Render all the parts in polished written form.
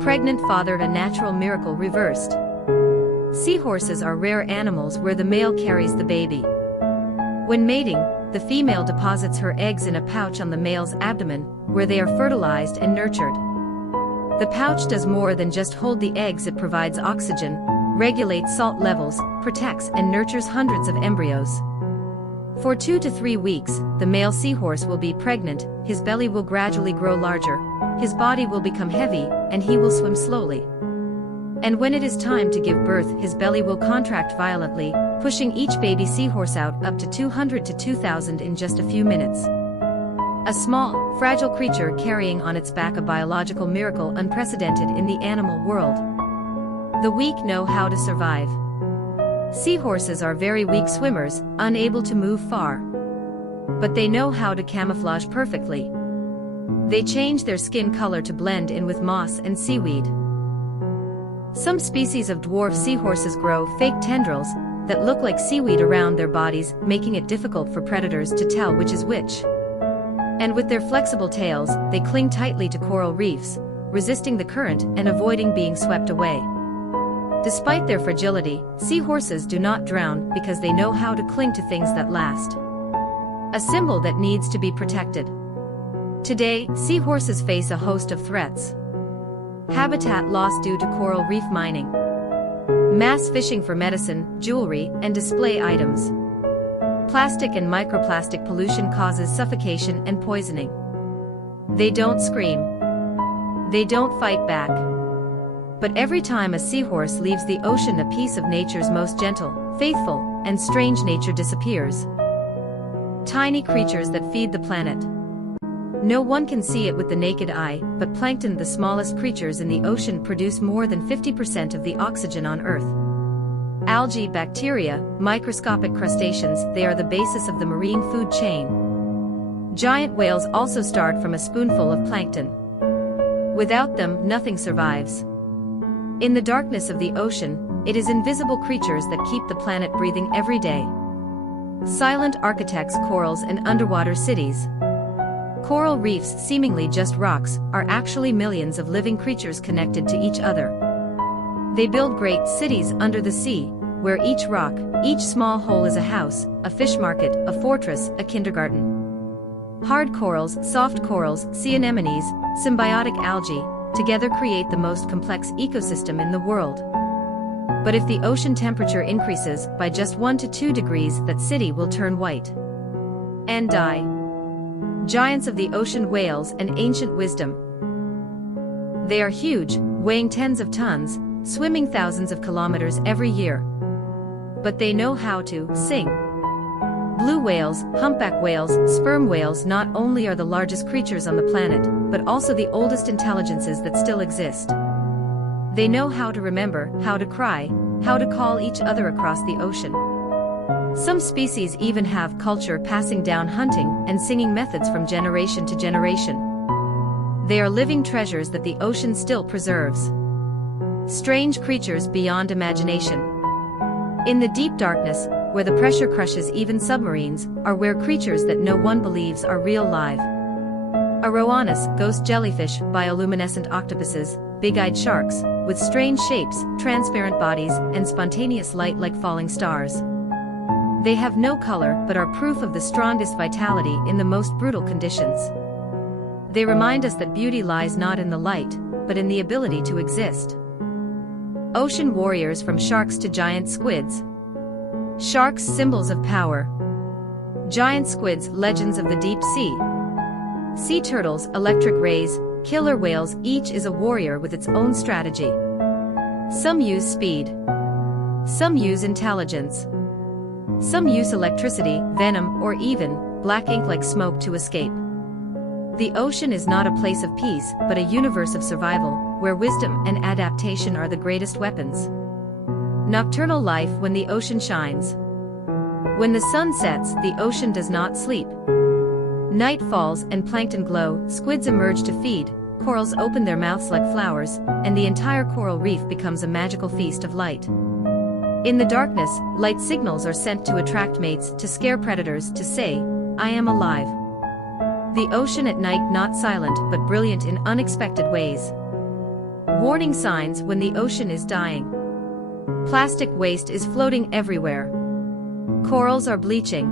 Pregnant father, a natural miracle reversed. Seahorses are rare animals where the male carries the baby. When mating, the female deposits her eggs in a pouch on the male's abdomen, where they are fertilized and nurtured. The pouch does more than just hold the eggs. It provides oxygen, regulates salt levels, protects and nurtures hundreds of embryos. For 2 to 3 weeks, the male seahorse will be pregnant, his belly will gradually grow larger, his body will become heavy, and he will swim slowly. And when it is time to give birth, his belly will contract violently, pushing each baby seahorse out up to 200 to 2,000 in just a few minutes. A small, fragile creature carrying on its back a biological miracle unprecedented in the animal world. The weak know how to survive. Seahorses are very weak swimmers, unable to move far. But they know how to camouflage perfectly. They change their skin color to blend in with moss and seaweed. Some species of dwarf seahorses grow fake tendrils that look like seaweed around their bodies, making it difficult for predators to tell which is which. And with their flexible tails, they cling tightly to coral reefs, resisting the current and avoiding being swept away. Despite their fragility, seahorses do not drown because they know how to cling to things that last. A symbol that needs to be protected. Today, seahorses face a host of threats. Habitat loss due to coral reef mining. Mass fishing for medicine, jewelry, and display items. Plastic and microplastic pollution causes suffocation and poisoning. They don't scream. They don't fight back. But every time a seahorse leaves the ocean, a piece of nature's most gentle, faithful, and strange nature disappears. Tiny creatures that feed the planet. No one can see it with the naked eye, but plankton, the smallest creatures in the ocean, produce more than 50% of the oxygen on Earth. Algae, bacteria, microscopic crustaceans, they are the basis of the marine food chain. Giant whales also start from a spoonful of plankton. Without them, nothing survives. In the darkness of the ocean, it is invisible creatures that keep the planet breathing every day. Silent architects, corals and underwater cities. Coral reefs, seemingly just rocks, are actually millions of living creatures connected to each other. They build great cities under the sea, where each rock, each small hole is a house, a fish market, a fortress, a kindergarten. Hard corals, soft corals, sea anemones, symbiotic algae, together create the most complex ecosystem in the world. But if the ocean temperature increases by just 1 to 2 degrees, that city will turn white and die. Giants of the ocean, whales and ancient wisdom. They are huge, weighing tens of tons, swimming thousands of kilometers every year. But they know how to sing. Blue whales, humpback whales, sperm whales not only are the largest creatures on the planet, but also the oldest intelligences that still exist. They know how to remember, how to cry, how to call each other across the ocean. Some species even have culture, passing down hunting and singing methods from generation to generation. They are living treasures that the ocean still preserves. Strange creatures beyond imagination. In the deep darkness, where the pressure crushes even submarines, are where creatures that no one believes are real live. Arowanas, ghost jellyfish, bioluminescent octopuses, big-eyed sharks, with strange shapes, transparent bodies, and spontaneous light like falling stars. They have no color but are proof of the strongest vitality in the most brutal conditions. They remind us that beauty lies not in the light, but in the ability to exist. Ocean warriors, from sharks to giant squids. Sharks, symbols of power. Giant squids, legends of the deep sea. Sea turtles, electric rays, killer whales, each is a warrior with its own strategy. Some use speed. Some use intelligence. Some use electricity, venom, or even black ink like smoke to escape. The ocean is not a place of peace, but a universe of survival, where wisdom and adaptation are the greatest weapons. Nocturnal life, when the ocean shines. When the sun sets, the ocean does not sleep. Night falls and plankton glow, squids emerge to feed, corals open their mouths like flowers, and the entire coral reef becomes a magical feast of light. In the darkness, light signals are sent to attract mates, to scare predators, to say, "I am alive." The ocean at night, not silent but brilliant in unexpected ways. Warning signs when the ocean is dying. Plastic waste is floating everywhere. Corals are bleaching.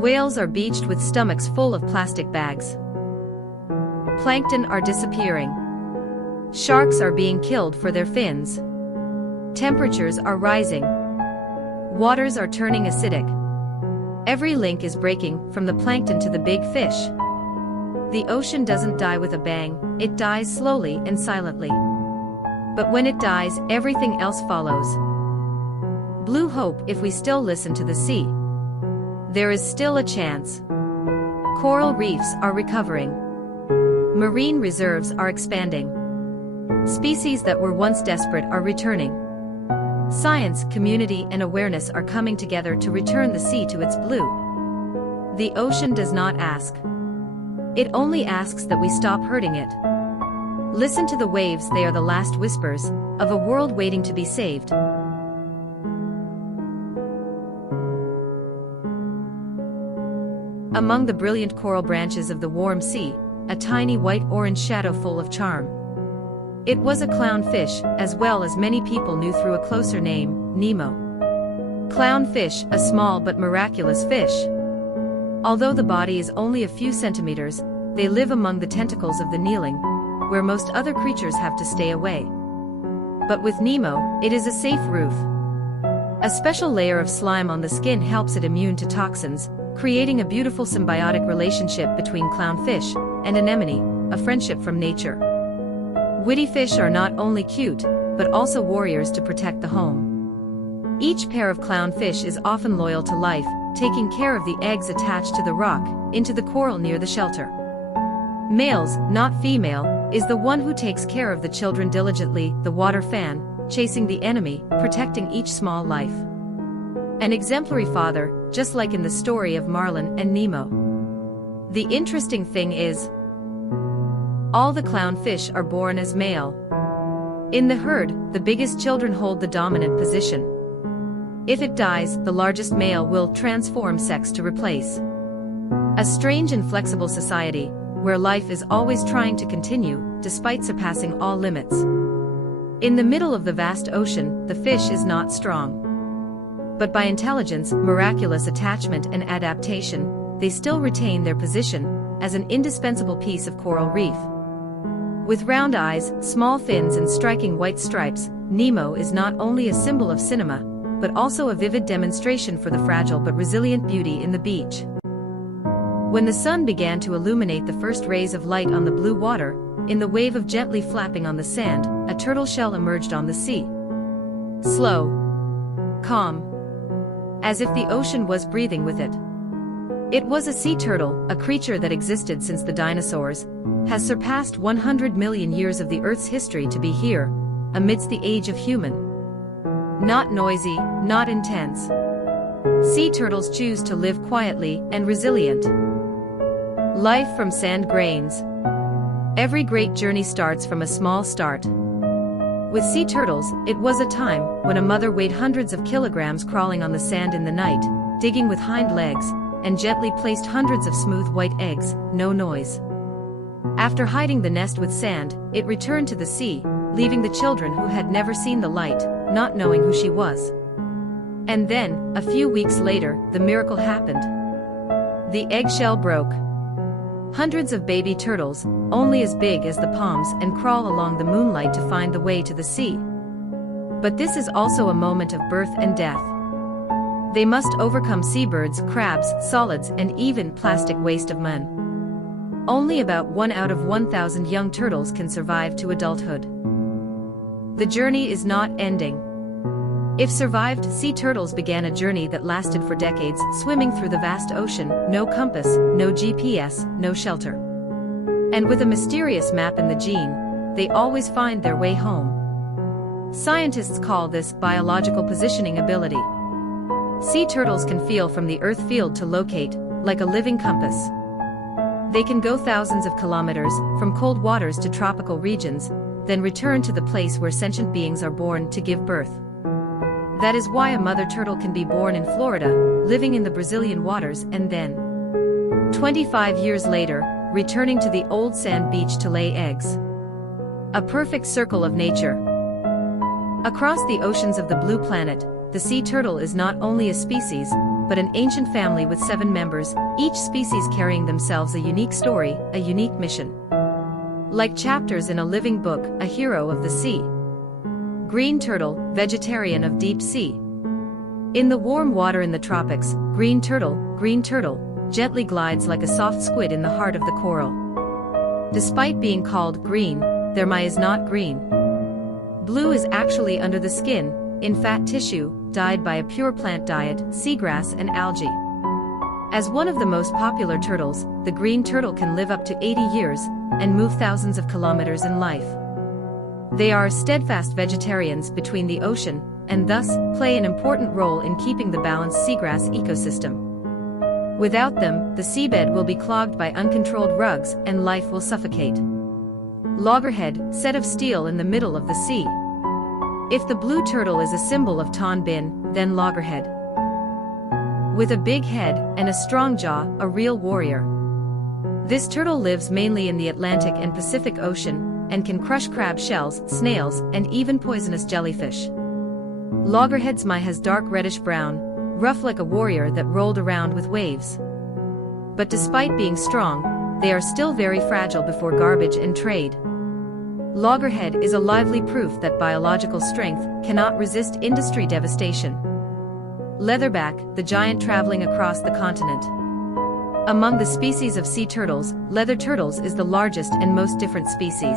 Whales are beached with stomachs full of plastic bags. Plankton are disappearing. Sharks are being killed for their fins. Temperatures are rising. Waters are turning acidic. Every link is breaking, from the plankton to the big fish. The ocean doesn't die with a bang, it dies slowly and silently. But when it dies, everything else follows. Blue hope if we still listen to the sea. There is still a chance. Coral reefs are recovering. Marine reserves are expanding. Species that were once desperate are returning. Science, community, and awareness are coming together to return the sea to its blue. The ocean does not ask. It only asks that we stop hurting it. Listen to the waves, they are the last whispers of a world waiting to be saved. Among the brilliant coral branches of the warm sea, a tiny white-orange shadow full of charm. It was a clownfish, as well as many people knew through a closer name, Nemo. Clownfish, a small but miraculous fish. Although the body is only a few centimeters, they live among the tentacles of the kneeling, where most other creatures have to stay away. But with Nemo, it is a safe roof. A special layer of slime on the skin helps it immune to toxins, creating a beautiful symbiotic relationship between clownfish and anemone, a friendship from nature. Witty fish are not only cute, but also warriors to protect the home. Each pair of clownfish is often loyal to life, taking care of the eggs attached to the rock, into the coral near the shelter. Males, not female, is the one who takes care of the children diligently, the water fan, chasing the enemy, protecting each small life. An exemplary father, just like in the story of Marlin and Nemo. The interesting thing is, all the clownfish are born as male. In the herd, the biggest children hold the dominant position. If it dies, the largest male will transform sex to replace. A strange and flexible society, where life is always trying to continue, despite surpassing all limits. In the middle of the vast ocean, the fish is not strong. But by intelligence, miraculous attachment and adaptation, they still retain their position as an indispensable piece of coral reef. With round eyes, small fins and striking white stripes, Nemo is not only a symbol of cinema, but also a vivid demonstration for the fragile but resilient beauty in the beach. When the sun began to illuminate the first rays of light on the blue water, in the wave of gently flapping on the sand, a turtle shell emerged on the sea. Slow. Calm. As if the ocean was breathing with it. It was a sea turtle, a creature that existed since the dinosaurs, has surpassed 100 million years of the Earth's history to be here, amidst the age of human. Not noisy, not intense. Sea turtles choose to live quietly and resilient. Life from sand grains. Every great journey starts from a small start. With sea turtles, it was a time when a mother weighed hundreds of kilograms crawling on the sand in the night, digging with hind legs, and gently placed hundreds of smooth white eggs, no noise. After hiding the nest with sand, it returned to the sea, leaving the children who had never seen the light, not knowing who she was. And then, a few weeks later, the miracle happened. The eggshell broke. Hundreds of baby turtles, only as big as the palms, and crawl along the moonlight to find the way to the sea. But this is also a moment of birth and death. They must overcome seabirds, crabs, solids, and even plastic waste of men. Only about 1 out of 1,000 young turtles can survive to adulthood. The journey is not ending. If survived, sea turtles began a journey that lasted for decades, swimming through the vast ocean, no compass, no GPS, no shelter. And with a mysterious map in the gene, they always find their way home. Scientists call this biological positioning ability. Sea turtles can feel from the earth field to locate, like a living compass. They can go thousands of kilometers, from cold waters to tropical regions, then return to the place where sentient beings are born to give birth. That is why a mother turtle can be born in Florida, living in the Brazilian waters, and then, 25 years later, returning to the old sand beach to lay eggs. A perfect circle of nature. Across the oceans of the blue planet, the sea turtle is not only a species, but an ancient family with 7 members, each species carrying themselves a unique story, a unique mission. Like chapters in a living book, a hero of the sea. Green turtle, vegetarian of deep sea. In the warm water in the tropics, green turtle, gently glides like a soft squid in the heart of the coral. Despite being called green, their eye is not green. Blue is actually under the skin, in fat tissue, dyed by a pure plant diet, seagrass and algae. As one of the most popular turtles, the green turtle can live up to 80 years, and move thousands of kilometers in life. They are steadfast vegetarians between the ocean, and thus, play an important role in keeping the balanced seagrass ecosystem. Without them, the seabed will be clogged by uncontrolled rugs, and life will suffocate. Loggerhead, set of steel in the middle of the sea. If the blue turtle is a symbol of Ton Bin, then loggerhead. With a big head, and a strong jaw, a real warrior. This turtle lives mainly in the Atlantic and Pacific Ocean, and can crush crab shells, snails, and even poisonous jellyfish. Loggerhead's eye has dark reddish-brown, rough like a warrior that rolled around with waves. But despite being strong, they are still very fragile before garbage and trade. Loggerhead is a lively proof that biological strength cannot resist industry devastation. Leatherback, the giant traveling across the continent. Among the species of sea turtles, leather turtles is the largest and most different species.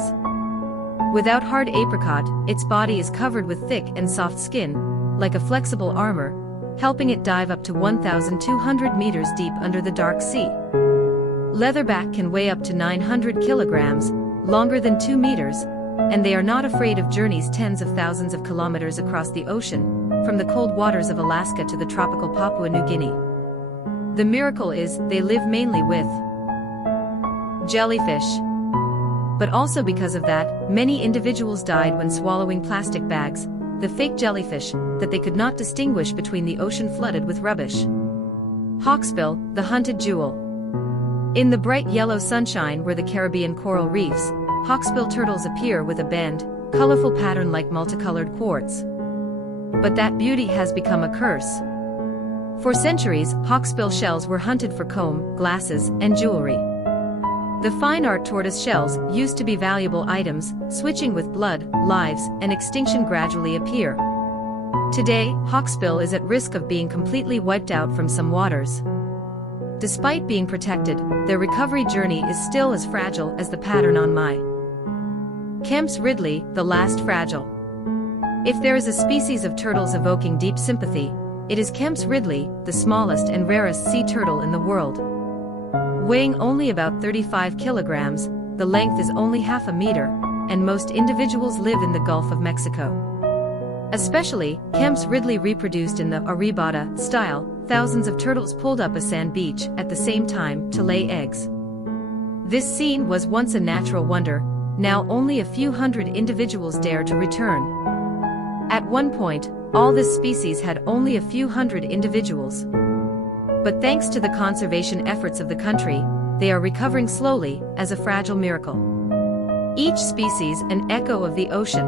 Without hard apricot, its body is covered with thick and soft skin, like a flexible armor, helping it dive up to 1,200 meters deep under the dark sea. Leatherback can weigh up to 900 kilograms, longer than 2 meters, and they are not afraid of journeys tens of thousands of kilometers across the ocean, from the cold waters of Alaska to the tropical Papua New Guinea. The miracle is, they live mainly with jellyfish. But also because of that, many individuals died when swallowing plastic bags, the fake jellyfish, that they could not distinguish between the ocean flooded with rubbish. Hawksbill, the hunted jewel. In the bright yellow sunshine where the Caribbean coral reefs, hawksbill turtles appear with a bend, colorful pattern like multicolored quartz. But that beauty has become a curse. For centuries, hawksbill shells were hunted for comb, glasses, and jewelry. The fine art tortoise shells used to be valuable items, switching with blood, lives, and extinction gradually appear. Today, hawksbill is at risk of being completely wiped out from some waters. Despite being protected, their recovery journey is still as fragile as the pattern on my Kemp's Ridley, the last fragile. If there is a species of turtles evoking deep sympathy, it is Kemp's Ridley, the smallest and rarest sea turtle in the world. Weighing only about 35 kilograms, the length is only half a meter, and most individuals live in the Gulf of Mexico. Especially, Kemp's Ridley reproduced in the Aribata style, thousands of turtles pulled up a sand beach at the same time to lay eggs. This scene was once a natural wonder, now only a few hundred individuals dare to return. At one point, all this species had only a few hundred individuals. But thanks to the conservation efforts of the country, they are recovering slowly, as a fragile miracle. Each species an echo of the ocean.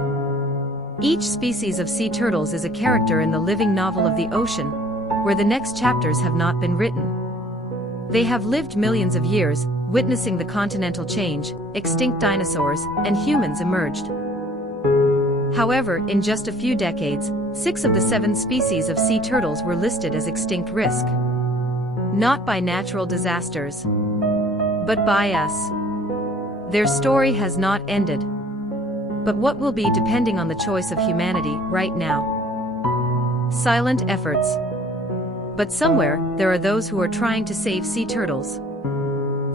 Each species of sea turtles is a character in the living novel of the ocean, where the next chapters have not been written. They have lived millions of years, witnessing the continental change, extinct dinosaurs, and humans emerged. However, in just a few decades, 6 of the 7 species of sea turtles were listed as extinct risk. Not by natural disasters, but by us. Their story has not ended. But what will be depending on the choice of humanity right now? Silent efforts. But somewhere, there are those who are trying to save sea turtles.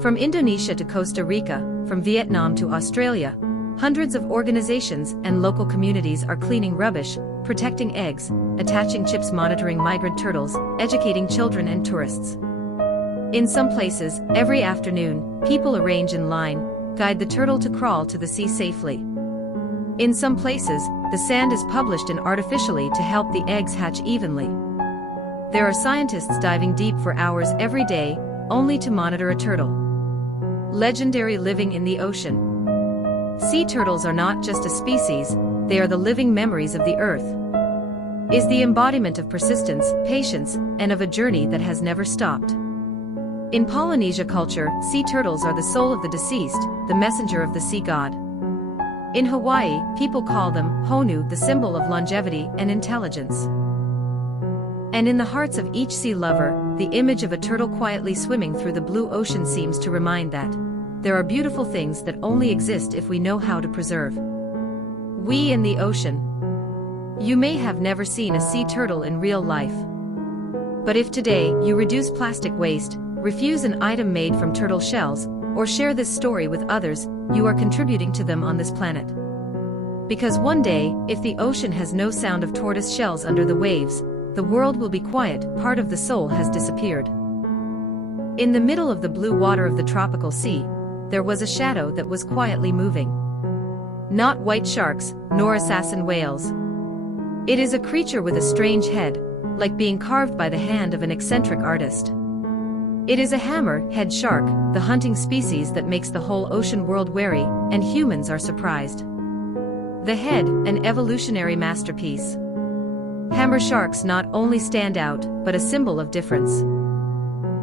From Indonesia to Costa Rica, from Vietnam to Australia, hundreds of organizations and local communities are cleaning rubbish, protecting eggs, attaching chips, monitoring migrant turtles, educating children and tourists. In some places, every afternoon, people arrange in line, guide the turtle to crawl to the sea safely. In some places, the sand is published in artificially to help the eggs hatch evenly. There are scientists diving deep for hours every day, only to monitor a turtle. Legendary living in the ocean. Sea turtles are not just a species, they are the living memories of the earth. Is the embodiment of persistence, patience, and of a journey that has never stopped. In Polynesia culture, sea turtles are the soul of the deceased, the messenger of the sea god. In Hawaii, people call them honu, the symbol of longevity and intelligence. And in the hearts of each sea lover, the image of a turtle quietly swimming through the blue ocean seems to remind that there are beautiful things that only exist if we know how to preserve. We in the ocean. You may have never seen a sea turtle in real life. But if today you reduce plastic waste, refuse an item made from turtle shells, or share this story with others, you are contributing to them on this planet. Because one day, if the ocean has no sound of tortoise shells under the waves, the world will be quiet, part of the soul has disappeared. In the middle of the blue water of the tropical sea, there was a shadow that was quietly moving. Not white sharks, nor assassin whales. It is a creature with a strange head, like being carved by the hand of an eccentric artist. It is a hammer-head shark, the hunting species that makes the whole ocean world wary, and humans are surprised. The head, an evolutionary masterpiece. Hammer sharks not only stand out, but a symbol of difference.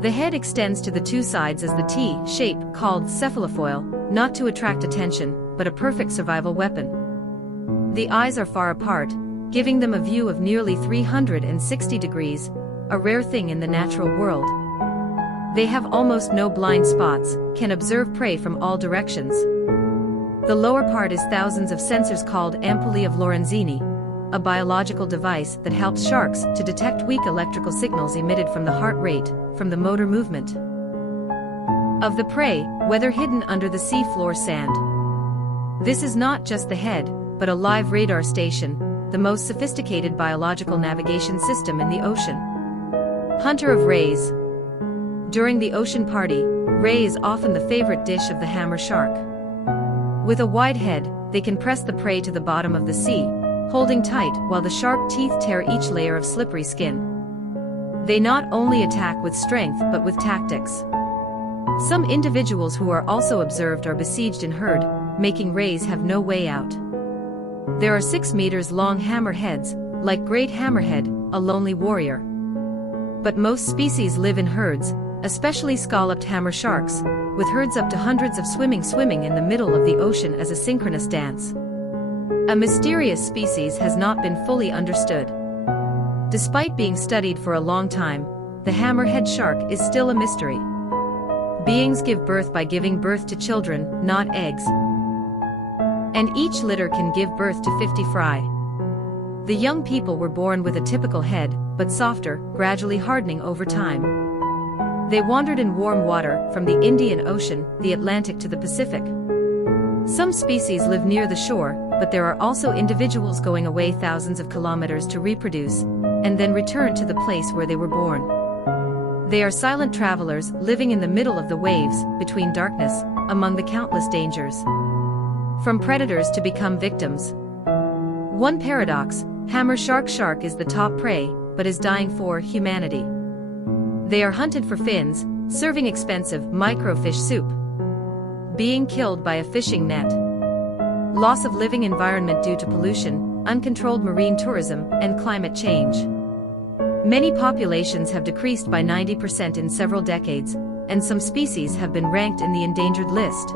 The head extends to the two sides as the T shape, called cephalofoil, not to attract attention, but a perfect survival weapon. The eyes are far apart, giving them a view of nearly 360 degrees, a rare thing in the natural world. They have almost no blind spots, can observe prey from all directions. The lower part is thousands of sensors called ampullae of Lorenzini, a biological device that helps sharks to detect weak electrical signals emitted from the heart rate, from the motor movement of the prey, whether hidden under the sea floor sand. This is not just the head, but a live radar station, the most sophisticated biological navigation system in the ocean. Hunter of rays. During the ocean party, ray is often the favorite dish of the hammer shark. With a wide head, they can press the prey to the bottom of the sea, holding tight while the sharp teeth tear each layer of slippery skin. They not only attack with strength but with tactics. Some individuals who are also observed are besieged in herd, making rays have no way out. There are 6 meters long hammerheads, like great hammerhead, a lonely warrior. But most species live in herds, especially scalloped hammer sharks, with herds up to hundreds of swimming in the middle of the ocean as a synchronous dance. A mysterious species has not been fully understood. Despite being studied for a long time, the hammerhead shark is still a mystery. Beings give birth by giving birth to children, not eggs. And each litter can give birth to 50 fry. The young people were born with a typical head, but softer, gradually hardening over time. They wandered in warm water, from the Indian Ocean, the Atlantic to the Pacific. Some species live near the shore, but there are also individuals going away thousands of kilometers to reproduce, and then return to the place where they were born. They are silent travelers, living in the middle of the waves, between darkness, among the countless dangers. From predators to become victims. One paradox, hammer shark is the top prey, but is dying for humanity. They are hunted for fins, serving expensive microfish soup. Being killed by a fishing net. Loss of living environment due to pollution, uncontrolled marine tourism, and climate change. Many populations have decreased by 90% in several decades, and some species have been ranked in the endangered list.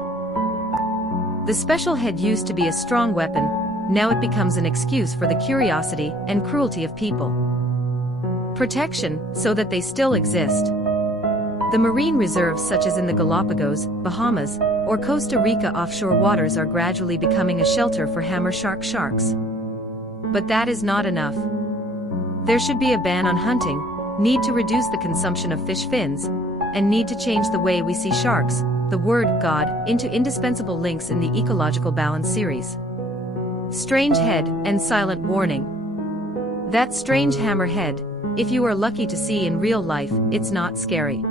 The special head used to be a strong weapon, now it becomes an excuse for the curiosity and cruelty of people. Protection, so that they still exist. The marine reserves such as in the Galapagos, Bahamas, or Costa Rica offshore waters are gradually becoming a shelter for hammer sharks. But that is not enough. There should be a ban on hunting, need to reduce the consumption of fish fins, and need to change the way we see sharks, the word God, into indispensable links in the Ecological Balance series. Strange head and silent warning. That strange hammerhead, if you are lucky to see in real life, it's not scary.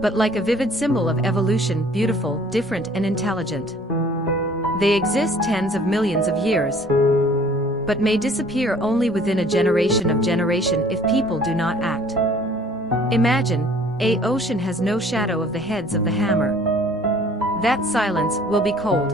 But like a vivid symbol of evolution, beautiful, different and intelligent. They exist tens of millions of years, but may disappear only within a generation if people do not act. Imagine, an ocean has no shadow of the heads of the hammer. That silence will be cold.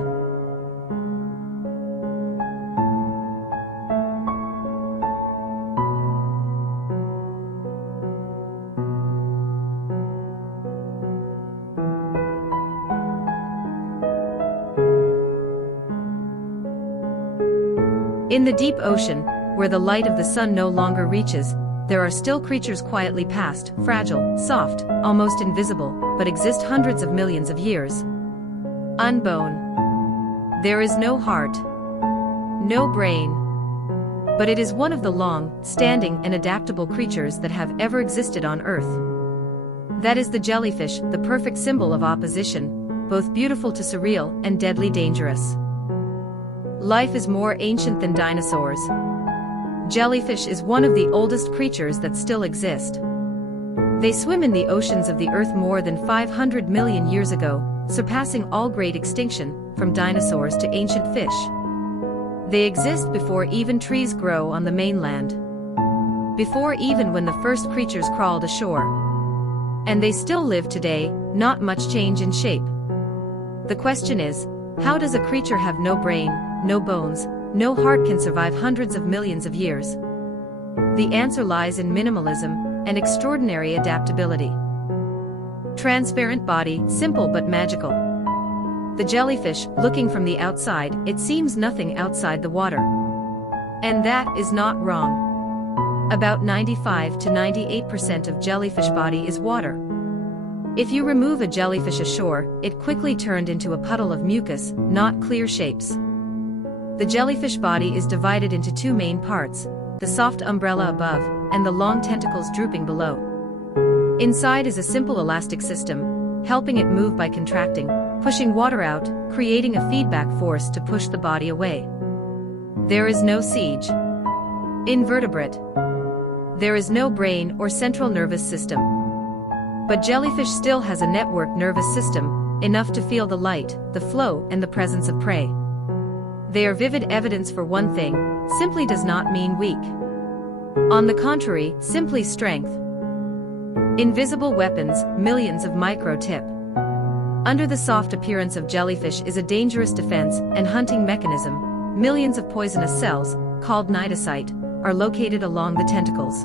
In the deep ocean, where the light of the sun no longer reaches, there are still creatures quietly past, fragile, soft, almost invisible, but exist hundreds of millions of years. Unbone. There is no heart, no brain, but it is one of the long-standing and adaptable creatures that have ever existed on Earth. That is the jellyfish, the perfect symbol of opposition, both beautiful to surreal and deadly dangerous. Life is more ancient than dinosaurs. Jellyfish is one of the oldest creatures that still exist. They swim in the oceans of the Earth more than 500 million years ago, surpassing all great extinction, from dinosaurs to ancient fish. They exist before even trees grow on the mainland. Before even when the first creatures crawled ashore. And they still live today, not much change in shape. The question is, how does a creature have no brain, no bones, no heart can survive hundreds of millions of years? The answer lies in minimalism and extraordinary adaptability. Transparent body, simple but magical. The jellyfish, looking from the outside, it seems nothing outside the water. And that is not wrong. About 95 to 98% of jellyfish body is water. If you remove a jellyfish ashore, it quickly turned into a puddle of mucus, not clear shapes. The jellyfish body is divided into two main parts, the soft umbrella above, and the long tentacles drooping below. Inside is a simple elastic system, helping it move by contracting, pushing water out, creating a feedback force to push the body away. There is no siege. Invertebrate. There is no brain or central nervous system. But jellyfish still has a networked nervous system, enough to feel the light, the flow, and the presence of prey. They are vivid evidence for one thing: simply does not mean weak. On the contrary, simply strength. Invisible weapons, millions of micro-tip. Under the soft appearance of jellyfish is a dangerous defense and hunting mechanism. Millions of poisonous cells, called cnidocyte, are located along the tentacles.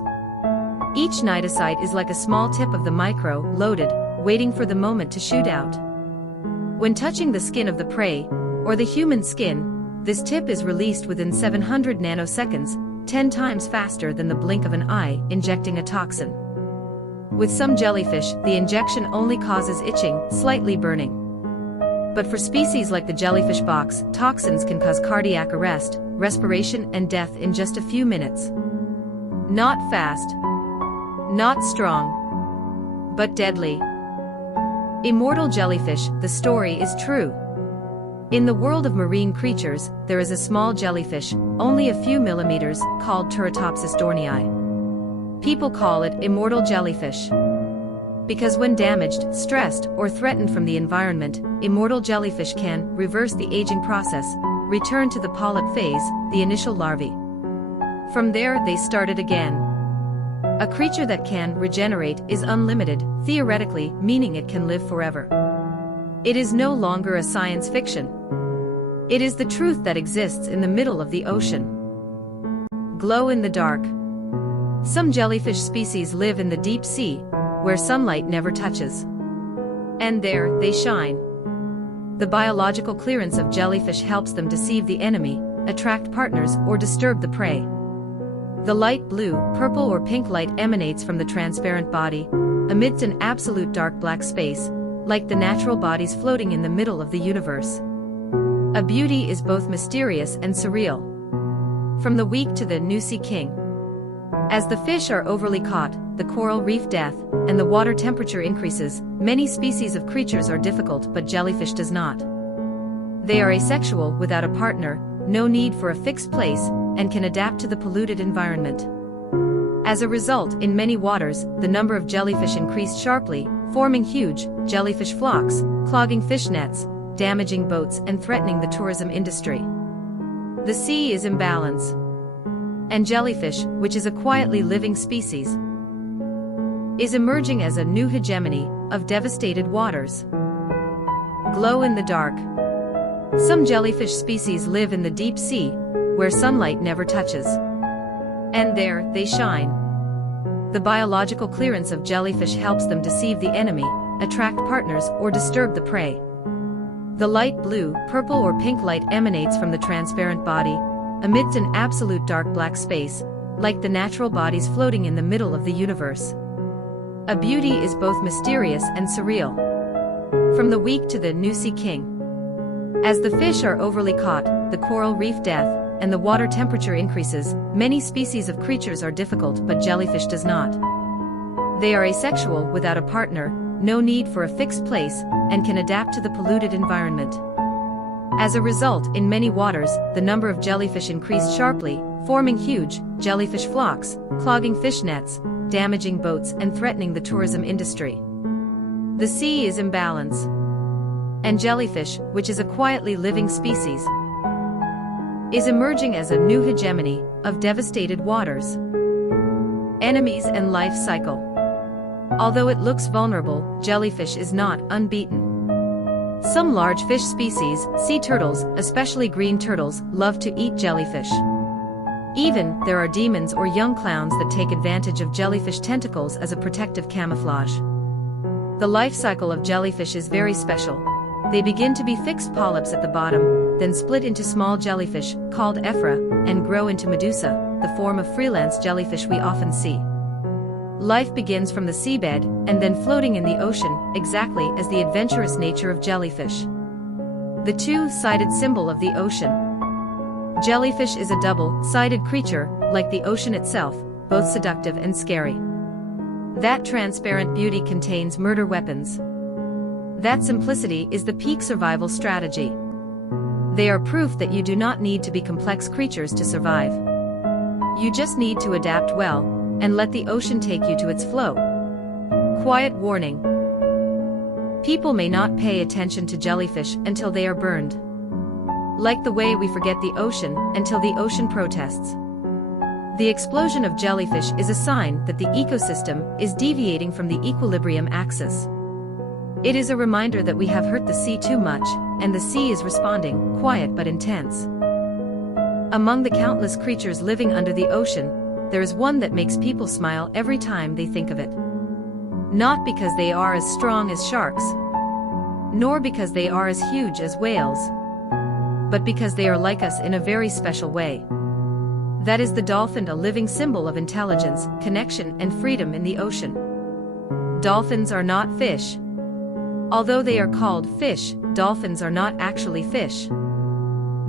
Each cnidocyte is like a small tip of the micro, loaded, waiting for the moment to shoot out. When touching the skin of the prey, or the human skin, this tip is released within 700 nanoseconds, 10 times faster than the blink of an eye, injecting a toxin. With some jellyfish, the injection only causes itching, slightly burning. But for species like the jellyfish box, toxins can cause cardiac arrest, respiration, and death in just a few minutes. Not fast. Not strong. But deadly. Immortal jellyfish, the story is true. In the world of marine creatures, there is a small jellyfish, only a few millimeters, called Turritopsis dohrnii. People call it immortal jellyfish. Because when damaged, stressed, or threatened from the environment, immortal jellyfish can reverse the aging process, return to the polyp phase, the initial larvae. From there, they started again. A creature that can regenerate is unlimited, theoretically, meaning it can live forever. It is no longer a science fiction. It is the truth that exists in the middle of the ocean. Glow in the dark. Some jellyfish species live in the deep sea, where sunlight never touches. And there, they shine. The biological clearance of jellyfish helps them deceive the enemy, attract partners, or disturb the prey. The light blue, purple, or pink light emanates from the transparent body, amidst an absolute dark black space, like the natural bodies floating in the middle of the universe. A beauty is both mysterious and surreal. From the weak to the new sea king. As the fish are overly caught, the coral reef death, and the water temperature increases, many species of creatures are difficult, but jellyfish does not. They are asexual, without a partner, no need for a fixed place, and can adapt to the polluted environment. As a result, in many waters, the number of jellyfish increased sharply, forming huge jellyfish flocks, clogging fish nets, damaging boats, and threatening the tourism industry. The sea is in balance. And jellyfish, which is a quietly living species, is emerging as a new hegemony of devastated waters. Glow in the dark. Some jellyfish species live in the deep sea, where sunlight never touches. And there, they shine. The biological clearance of jellyfish helps them deceive the enemy, attract partners, or disturb the prey. The light blue, purple, or pink light emanates from the transparent body, amidst an absolute dark black space, like the natural bodies floating in the middle of the universe. A beauty is both mysterious and surreal. From the weak to the new sea king. As the fish are overly caught, the coral reef death, and the water temperature increases, many species of creatures are difficult, but jellyfish does not. They are asexual, without a partner, no need for a fixed place, and can adapt to the polluted environment. As a result, in many waters, the number of jellyfish increased sharply, forming huge jellyfish flocks, clogging fish nets, damaging boats, and threatening the tourism industry. The sea is in balance. And jellyfish, which is a quietly living species, is emerging as a new hegemony of devastated waters. Enemies and life cycle. Although it looks vulnerable, jellyfish is not unbeaten. Some large fish species, sea turtles, especially green turtles, love to eat jellyfish. Even, there are demons or young clowns that take advantage of jellyfish tentacles as a protective camouflage. The life cycle of jellyfish is very special. They begin to be fixed polyps at the bottom, then split into small jellyfish, called ephra, and grow into medusa, the form of freelance jellyfish we often see. Life begins from the seabed, and then floating in the ocean, exactly as the adventurous nature of jellyfish. The two-sided symbol of the ocean. Jellyfish is a double-sided creature, like the ocean itself, both seductive and scary. That transparent beauty contains murder weapons. That simplicity is the peak survival strategy. They are proof that you do not need to be complex creatures to survive. You just need to adapt well, and let the ocean take you to its flow. Quiet warning. People may not pay attention to jellyfish until they are burned. Like the way we forget the ocean until the ocean protests. The explosion of jellyfish is a sign that the ecosystem is deviating from the equilibrium axis. It is a reminder that we have hurt the sea too much, and the sea is responding, quiet but intense. Among the countless creatures living under the ocean, there is one that makes people smile every time they think of it. Not because they are as strong as sharks, nor because they are as huge as whales, but because they are like us in a very special way. That is the dolphin, a living symbol of intelligence, connection, and freedom in the ocean. Dolphins are not fish. Although they are called fish, dolphins are not actually fish.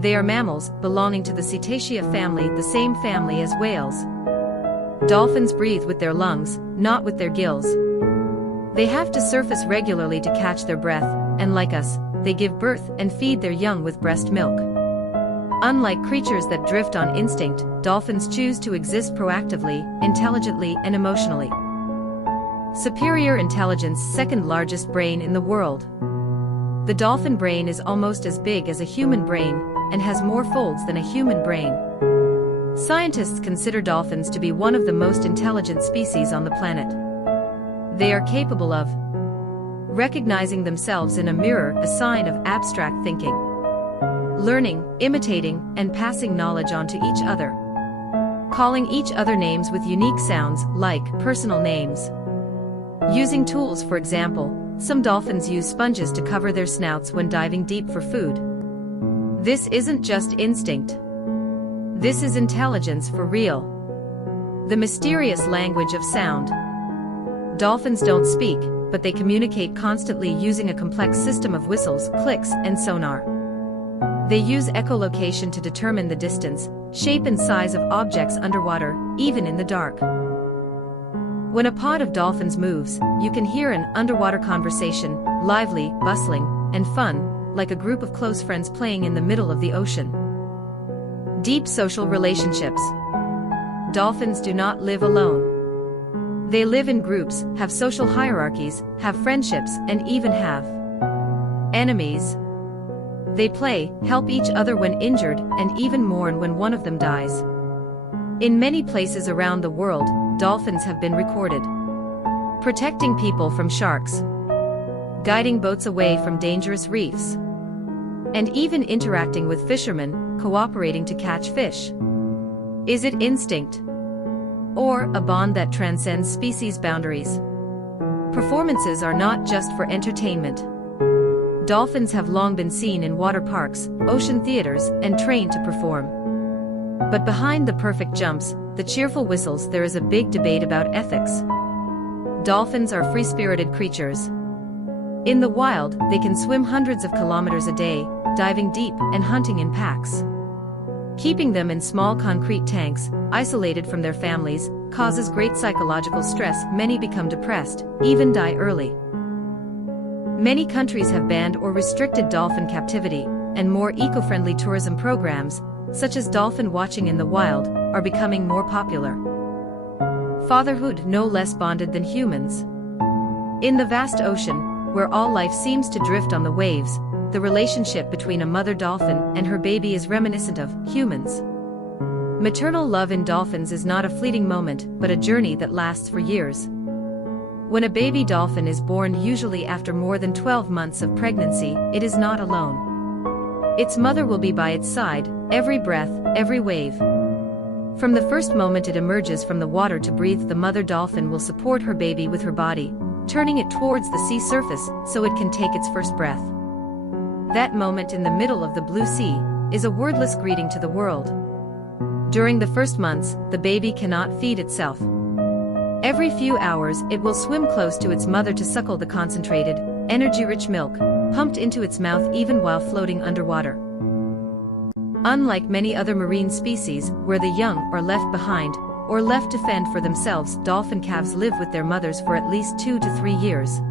They are mammals, belonging to the Cetacea family, the same family as whales. Dolphins breathe with their lungs, not with their gills. They have to surface regularly to catch their breath, and like us, they give birth and feed their young with breast milk. Unlike creatures that drift on instinct, dolphins choose to exist proactively, intelligently, and emotionally. Superior intelligence, second largest brain in the world. The dolphin brain is almost as big as a human brain, and has more folds than a human brain. Scientists consider dolphins to be one of the most intelligent species on the planet. They are capable of recognizing themselves in a mirror, a sign of abstract thinking, learning, imitating, and passing knowledge on to each other, calling each other names with unique sounds, like personal names. Using tools, for example, some dolphins use sponges to cover their snouts when diving deep for food. This isn't just instinct. This is intelligence for real. The mysterious language of sound. Dolphins don't speak, but they communicate constantly using a complex system of whistles, clicks, and sonar. They use echolocation to determine the distance, shape, and size of objects underwater, even in the dark. When a pod of dolphins moves, you can hear an underwater conversation, lively, bustling, and fun, like a group of close friends playing in the middle of the ocean. Deep social relationships. Dolphins do not live alone. They live in groups, have social hierarchies, have friendships, and even have enemies. They play, help each other when injured, and even mourn when one of them dies. In many places around the world, dolphins have been recorded protecting people from sharks, guiding boats away from dangerous reefs, and even interacting with fishermen, cooperating to catch fish. Is it instinct? Or a bond that transcends species boundaries? Performances are not just for entertainment. Dolphins have long been seen in water parks, ocean theaters, and trained to perform. But behind the perfect jumps, the cheerful whistles, there is a big debate about ethics. Dolphins are free-spirited creatures. In the wild, they can swim hundreds of kilometers a day, diving deep and hunting in packs. Keeping them in small concrete tanks, isolated from their families, causes great psychological stress. Many become depressed, even die early. Many countries have banned or restricted dolphin captivity, and more eco-friendly tourism programs, such as dolphin watching in the wild, are becoming more popular. Fatherhood no less bonded than humans. In the vast ocean, where all life seems to drift on the waves, the relationship between a mother dolphin and her baby is reminiscent of humans. Maternal love in dolphins is not a fleeting moment, but a journey that lasts for years. When a baby dolphin is born, usually after more than 12 months of pregnancy, it is not alone. Its mother will be by its side, every breath, every wave. From the first moment it emerges from the water to breathe, the mother dolphin will support her baby with her body, turning it towards the sea surface so it can take its first breath. That moment in the middle of the blue sea is a wordless greeting to the world. During the first months, the baby cannot feed itself. Every few hours, it will swim close to its mother to suckle the concentrated, energy-rich milk, pumped into its mouth even while floating underwater. Unlike many other marine species, where the young are left behind, or left to fend for themselves, dolphin calves live with their mothers for at least 2 to 3 years.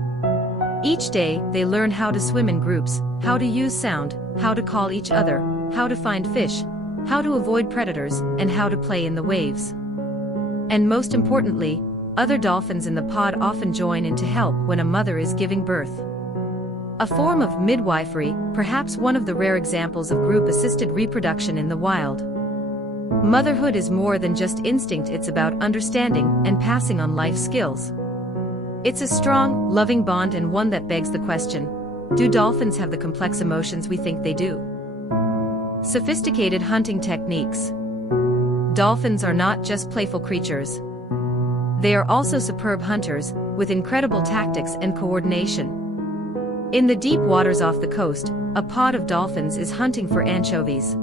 Each day, they learn how to swim in groups, how to use sound, how to call each other, how to find fish, how to avoid predators, and how to play in the waves. And most importantly, other dolphins in the pod often join in to help when a mother is giving birth. A form of midwifery, perhaps one of the rare examples of group-assisted reproduction in the wild. Motherhood is more than just instinct, it's about understanding and passing on life skills. It's a strong, loving bond, and one that begs the question, do dolphins have the complex emotions we think they do? Sophisticated hunting techniques. Dolphins are not just playful creatures. They are also superb hunters, with incredible tactics and coordination. In the deep waters off the coast, a pod of dolphins is hunting for anchovies.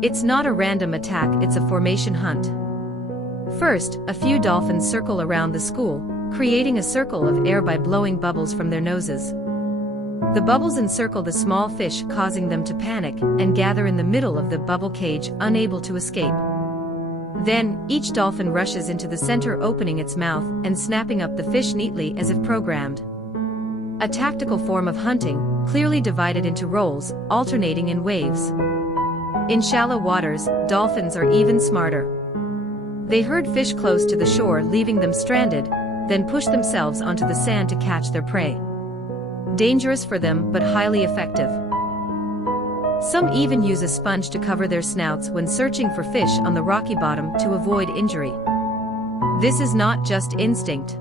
It's not a random attack, it's a formation hunt. First, a few dolphins circle around the school, creating a circle of air by blowing bubbles from their noses. The bubbles encircle the small fish, causing them to panic and gather in the middle of the bubble cage, unable to escape. Then, each dolphin rushes into the center, opening its mouth and snapping up the fish neatly as if programmed. A tactical form of hunting, clearly divided into roles, alternating in waves. In shallow waters, dolphins are even smarter. They herd fish close to the shore, leaving them stranded, then push themselves onto the sand to catch their prey. Dangerous for them, but highly effective. Some even use a sponge to cover their snouts when searching for fish on the rocky bottom to avoid injury. This is not just instinct.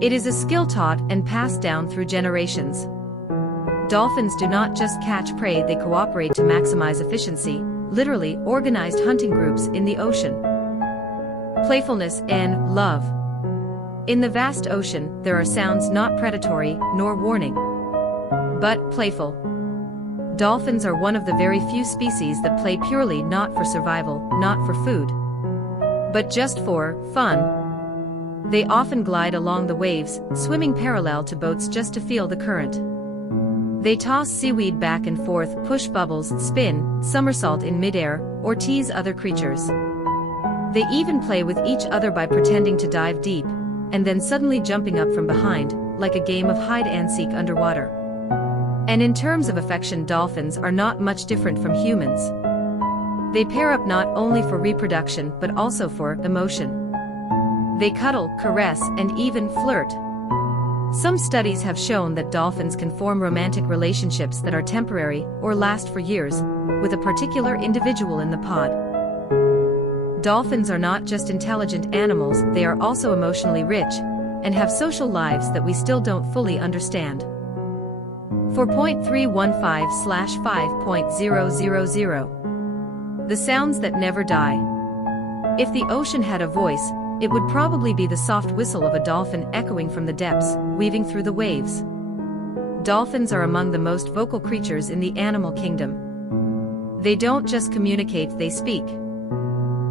It is a skill taught and passed down through generations. Dolphins do not just catch prey, they cooperate to maximize efficiency, literally organized hunting groups in the ocean. Playfulness and love. In the vast ocean, there are sounds not predatory nor warning, but playful. Dolphins are one of the very few species that play purely not for survival, not for food, but just for fun. They often glide along the waves, swimming parallel to boats just to feel the current. They toss seaweed back and forth, push bubbles, spin, somersault in midair, or tease other creatures. They even play with each other by pretending to dive deep, and then suddenly jumping up from behind, like a game of hide-and-seek underwater. And in terms of affection, dolphins are not much different from humans. They pair up not only for reproduction but also for emotion. They cuddle, caress, and even flirt. Some studies have shown that dolphins can form romantic relationships that are temporary or last for years, with a particular individual in the pod. Dolphins are not just intelligent animals, they are also emotionally rich, and have social lives that we still don't fully understand. 4.315/5.000. The sounds that never die. If the ocean had a voice, it would probably be the soft whistle of a dolphin echoing from the depths, weaving through the waves. Dolphins are among the most vocal creatures in the animal kingdom. They don't just communicate, they speak.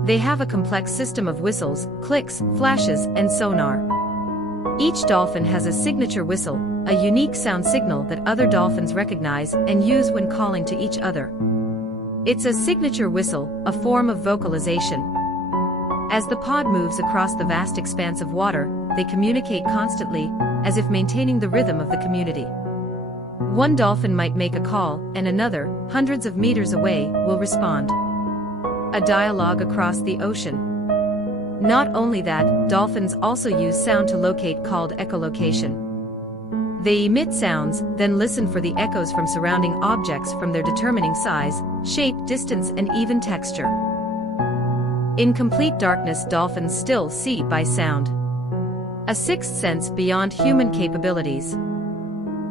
They have a complex system of whistles, clicks, flashes, and sonar. Each dolphin has a signature whistle, a unique sound signal that other dolphins recognize and use when calling to each other. It's a signature whistle, a form of vocalization. As the pod moves across the vast expanse of water, they communicate constantly, as if maintaining the rhythm of the community. One dolphin might make a call, and another, hundreds of meters away, will respond. A dialogue across the ocean. Not only that, dolphins also use sound to locate, called echolocation. They emit sounds, then listen for the echoes from surrounding objects from their determining size, shape, distance, and even texture. In complete darkness, dolphins still see by sound. A sixth sense beyond human capabilities.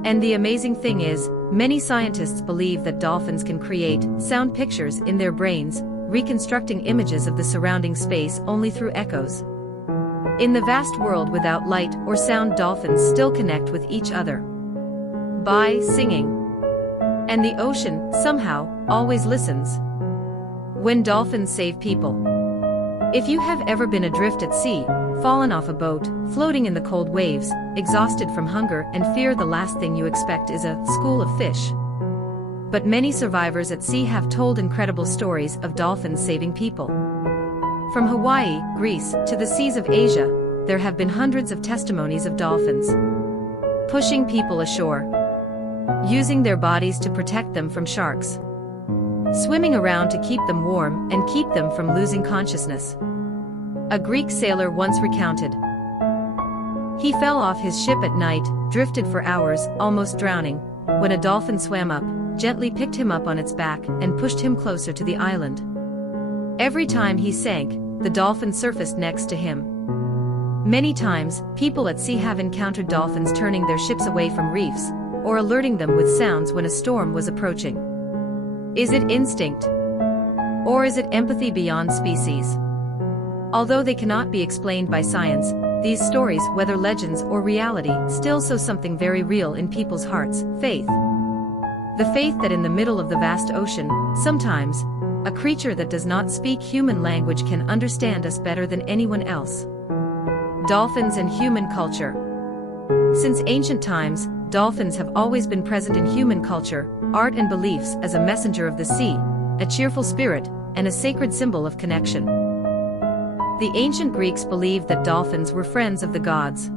And the amazing thing is, many scientists believe that dolphins can create sound pictures in their brains, reconstructing images of the surrounding space only through echoes. In the vast world without light or sound, dolphins still connect with each other by singing. And the ocean, somehow, always listens. When dolphins save people. If you have ever been adrift at sea, fallen off a boat, floating in the cold waves, exhausted from hunger and fear, the last thing you expect is a school of fish. But many survivors at sea have told incredible stories of dolphins saving people. From Hawaii, Greece, to the seas of Asia, there have been hundreds of testimonies of dolphins pushing people ashore, using their bodies to protect them from sharks, swimming around to keep them warm and keep them from losing consciousness. A Greek sailor once recounted. He fell off his ship at night, drifted for hours, almost drowning, when a dolphin swam up, gently picked him up on its back, and pushed him closer to the island. Every time he sank, the dolphin surfaced next to him. Many times, people at sea have encountered dolphins turning their ships away from reefs, or alerting them with sounds when a storm was approaching. Is it instinct? Or is it empathy beyond species? Although they cannot be explained by science, these stories, whether legends or reality, still sow something very real in people's hearts: faith. The faith that in the middle of the vast ocean, sometimes, a creature that does not speak human language can understand us better than anyone else. Dolphins and human culture. Since ancient times, dolphins have always been present in human culture, art and beliefs, as a messenger of the sea, a cheerful spirit, and a sacred symbol of connection. The ancient Greeks believed that dolphins were friends of the gods.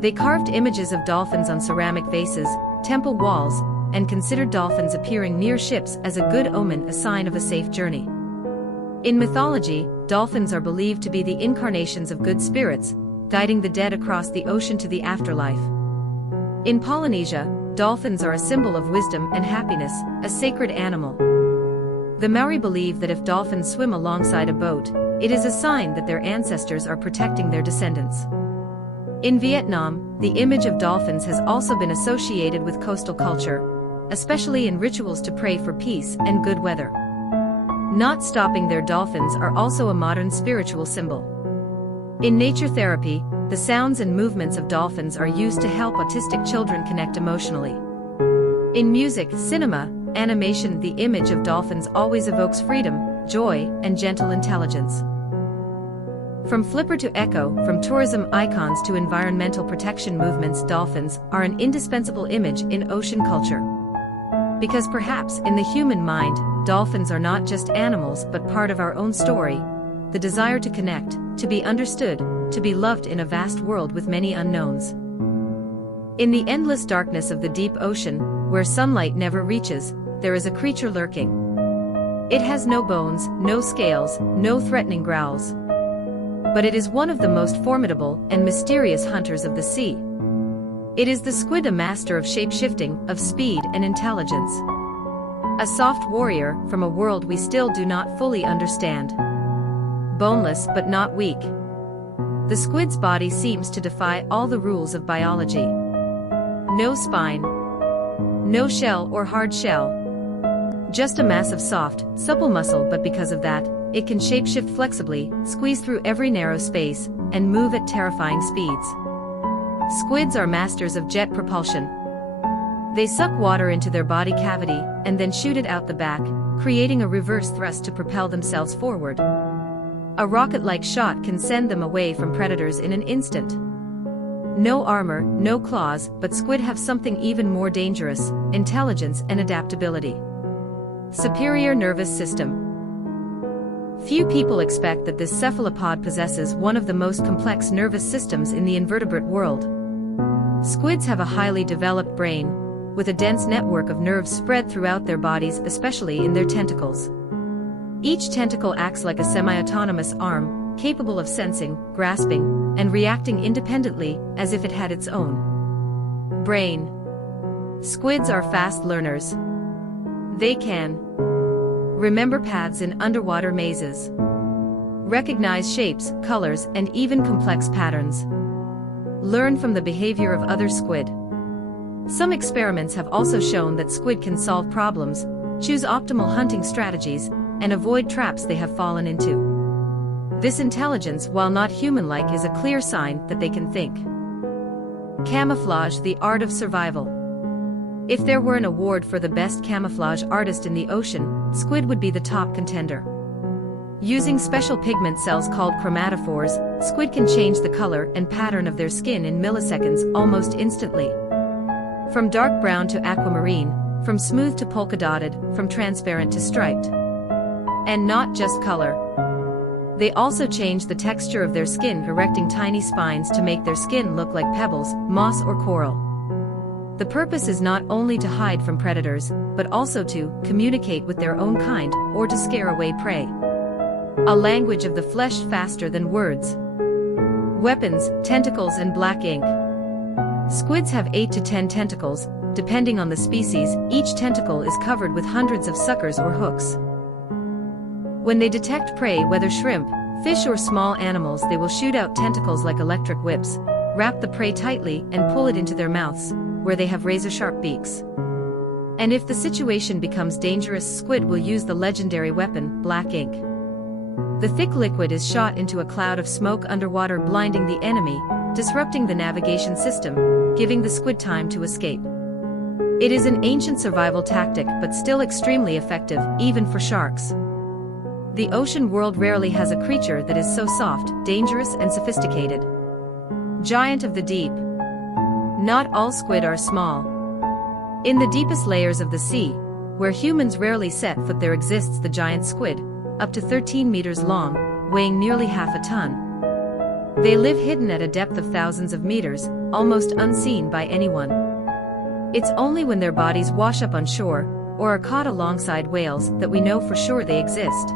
They carved images of dolphins on ceramic vases, temple walls, and considered dolphins appearing near ships as a good omen, a sign of a safe journey. In mythology, dolphins are believed to be the incarnations of good spirits, guiding the dead across the ocean to the afterlife. In Polynesia, dolphins are a symbol of wisdom and happiness, a sacred animal. The Maori believe that if dolphins swim alongside a boat, it is a sign that their ancestors are protecting their descendants. In Vietnam, the image of dolphins has also been associated with coastal culture, especially in rituals to pray for peace and good weather. Not stopping their dolphins are also a modern spiritual symbol. In nature therapy, the sounds and movements of dolphins are used to help autistic children connect emotionally. In music, cinema, animation, the image of dolphins always evokes freedom, joy, and gentle intelligence. From flipper to echo, from tourism icons to environmental protection movements, dolphins are an indispensable image in ocean culture. Because perhaps in the human mind, dolphins are not just animals but part of our own story, the desire to connect, to be understood, to be loved in a vast world with many unknowns. In the endless darkness of the deep ocean, where sunlight never reaches, there is a creature lurking. It has no bones, no scales, no threatening growls. But it is one of the most formidable and mysterious hunters of the sea. It is the squid, a master of shape-shifting, of speed and intelligence. A soft warrior from a world we still do not fully understand. Boneless but not weak. The squid's body seems to defy all the rules of biology. No spine. No shell or hard shell. Just a mass of soft, supple muscle, but because of that, it can shapeshift flexibly, squeeze through every narrow space, and move at terrifying speeds. Squids are masters of jet propulsion. They suck water into their body cavity, and then shoot it out the back, creating a reverse thrust to propel themselves forward. A rocket-like shot can send them away from predators in an instant. No armor, no claws, but squid have something even more dangerous: intelligence and adaptability. Superior nervous system. Few people expect that this cephalopod possesses one of the most complex nervous systems in the invertebrate world. Squids have a highly developed brain, with a dense network of nerves spread throughout their bodies, especially in their tentacles. Each tentacle acts like a semi-autonomous arm, capable of sensing, grasping, and reacting independently, as if it had its own brain. Squids are fast learners. They can remember paths in underwater mazes, recognize shapes, colors, and even complex patterns, learn from the behavior of other squid. Some experiments have also shown that squid can solve problems, choose optimal hunting strategies, and avoid traps they have fallen into. This intelligence, while not human-like, is a clear sign that they can think. Camouflage: the art of survival. If there were an award for the best camouflage artist in the ocean, squid would be the top contender. Using special pigment cells called chromatophores, squid can change the color and pattern of their skin in milliseconds, almost instantly. From dark brown to aquamarine, from smooth to polka-dotted, from transparent to striped. And not just color. They also change the texture of their skin, erecting tiny spines to make their skin look like pebbles, moss, or coral. The purpose is not only to hide from predators, but also to communicate with their own kind, or to scare away prey. A language of the flesh faster than words. Weapons: tentacles and black ink. Squids have 8 to 10 tentacles, depending on the species. Each tentacle is covered with hundreds of suckers or hooks. When they detect prey, whether shrimp, fish, or small animals, they will shoot out tentacles like electric whips, wrap the prey tightly, and pull it into their mouths, where they have razor-sharp beaks. And if the situation becomes dangerous, squid will use the legendary weapon, black ink. The thick liquid is shot into a cloud of smoke underwater, blinding the enemy, disrupting the navigation system, giving the squid time to escape. It is an ancient survival tactic, but still extremely effective, even for sharks. The ocean world rarely has a creature that is so soft, dangerous, and sophisticated. Giant of the deep. Not all squid are small. In the deepest layers of the sea, where humans rarely set foot, there exists the giant squid, up to 13 meters long, weighing nearly half a ton. They live hidden at a depth of thousands of meters, almost unseen by anyone. It's only when their bodies wash up on shore, or are caught alongside whales, that we know for sure they exist.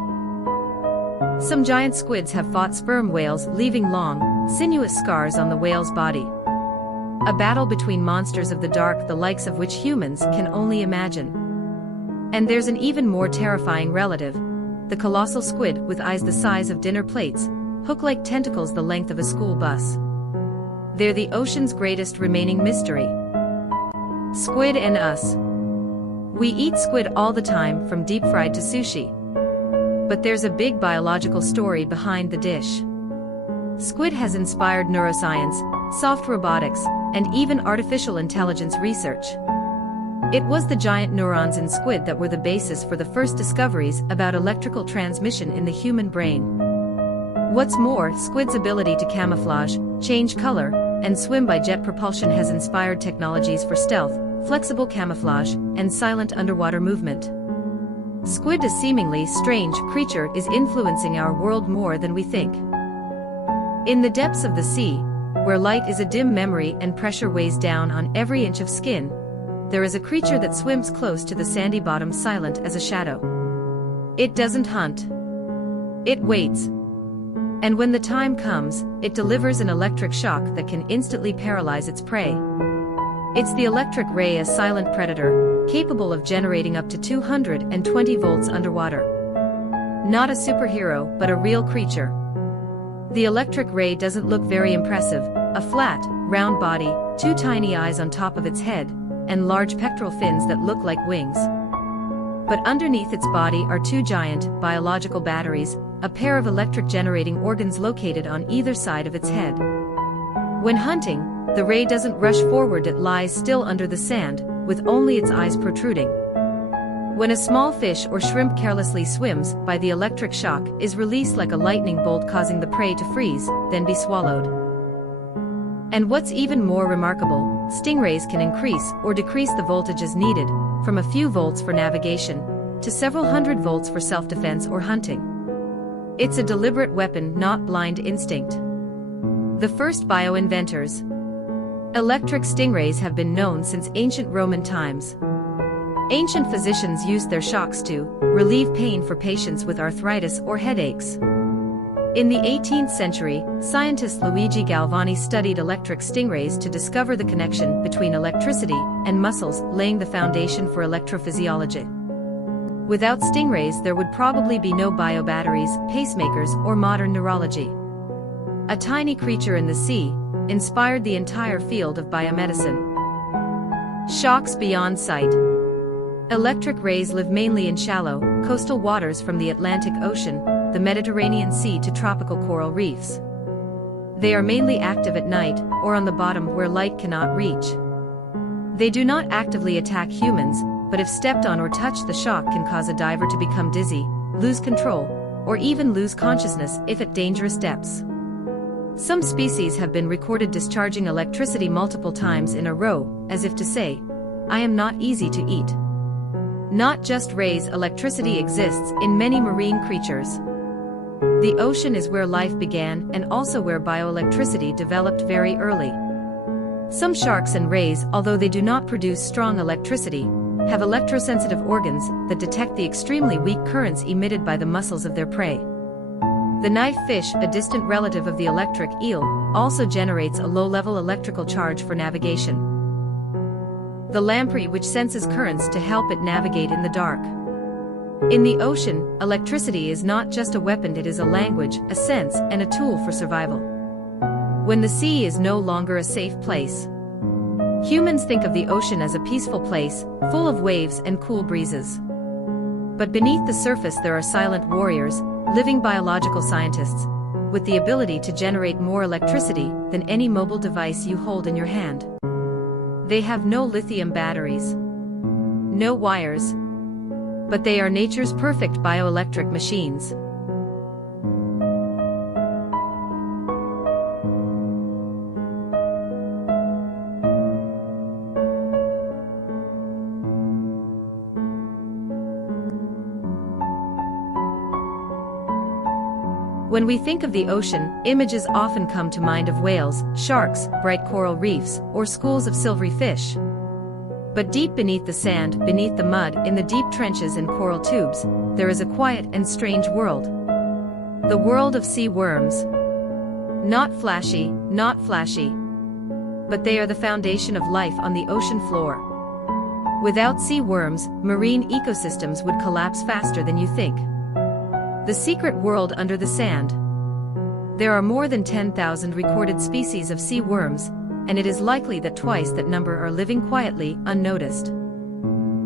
Some giant squids have fought sperm whales, leaving long, sinuous scars on the whale's body. A battle between monsters of the dark, the likes of which humans can only imagine. And there's an even more terrifying relative: the colossal squid, with eyes the size of dinner plates, hook-like tentacles the length of a school bus. They're the ocean's greatest remaining mystery. Squid and us. We eat squid all the time, from deep-fried to sushi. But there's a big biological story behind the dish. Squid has inspired neuroscience, soft robotics, and even artificial intelligence research. It was the giant neurons in squid that were the basis for the first discoveries about electrical transmission in the human brain. What's more, squid's ability to camouflage, change color, and swim by jet propulsion has inspired technologies for stealth, flexible camouflage, and silent underwater movement. Squid, a seemingly strange creature, is influencing our world more than we think. In the depths of the sea, where light is a dim memory and pressure weighs down on every inch of skin, there is a creature that swims close to the sandy bottom, silent as a shadow. It doesn't hunt. It waits. And when the time comes, it delivers an electric shock that can instantly paralyze its prey. It's the electric ray, a silent predator, capable of generating up to 220 volts underwater. Not a superhero, but a real creature. The electric ray doesn't look very impressive: a flat, round body, 2 tiny eyes on top of its head, and large pectoral fins that look like wings. But underneath its body are 2 giant, biological batteries, a pair of electric generating organs located on either side of its head. When hunting, the ray doesn't rush forward, it lies still under the sand, with only its eyes protruding. When a small fish or shrimp carelessly swims by, the electric shock is released like a lightning bolt, causing the prey to freeze, then be swallowed. And what's even more remarkable, stingrays can increase or decrease the voltages needed, from a few volts for navigation to several hundred volts for self-defense or hunting. It's a deliberate weapon, not blind instinct. The first bio-inventors. Electric stingrays have been known since ancient Roman times. Ancient physicians used their shocks to relieve pain for patients with arthritis or headaches. In the 18th century, scientist Luigi Galvani studied electric stingrays to discover the connection between electricity and muscles, laying the foundation for electrophysiology. Without stingrays, there would probably be no biobatteries, pacemakers, or modern neurology. A tiny creature in the sea inspired the entire field of biomedicine. Shocks beyond sight. Electric rays live mainly in shallow, coastal waters from the Atlantic Ocean, the Mediterranean Sea to tropical coral reefs. They are mainly active at night, or on the bottom where light cannot reach. They do not actively attack humans, but if stepped on or touched, the shock can cause a diver to become dizzy, lose control, or even lose consciousness if at dangerous depths. Some species have been recorded discharging electricity multiple times in a row, as if to say, "I am not easy to eat." Not just rays, electricity exists in many marine creatures. The ocean is where life began and also where bioelectricity developed very early. Some sharks and rays, although they do not produce strong electricity, have electrosensitive organs that detect the extremely weak currents emitted by the muscles of their prey. The knife fish, a distant relative of the electric eel, also generates a low-level electrical charge for navigation. The lamprey, which senses currents to help it navigate in the dark. In the ocean, electricity is not just a weapon, it is a language, a sense, and a tool for survival. When the sea is no longer a safe place, humans think of the ocean as a peaceful place, full of waves and cool breezes. But beneath the surface there are silent warriors, living biological scientists, with the ability to generate more electricity than any mobile device you hold in your hand. They have no lithium batteries, no wires, but they are nature's perfect bioelectric machines. When we think of the ocean, images often come to mind of whales, sharks, bright coral reefs, or schools of silvery fish. But deep beneath the sand, beneath the mud, in the deep trenches and coral tubes, there is a quiet and strange world. The world of sea worms. Not flashy, but they are the foundation of life on the ocean floor. Without sea worms, marine ecosystems would collapse faster than you think. The secret world under the sand. There are more than 10,000 recorded species of sea worms, and it is likely that twice that number are living quietly, unnoticed.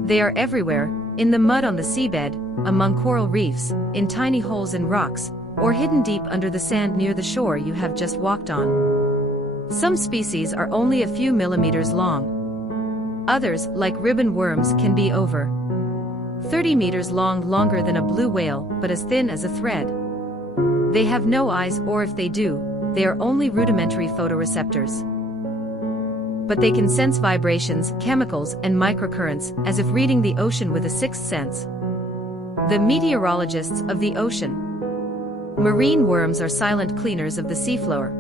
They are everywhere, in the mud on the seabed, among coral reefs, in tiny holes in rocks, or hidden deep under the sand near the shore you have just walked on. Some species are only a few millimeters long. Others, like ribbon worms, can be over 30 meters long, longer than a blue whale, but as thin as a thread. They have no eyes, or if they do, they are only rudimentary photoreceptors. But they can sense vibrations, chemicals, and microcurrents, as if reading the ocean with a sixth sense. The meteorologists of the ocean. Marine worms are silent cleaners of the seafloor.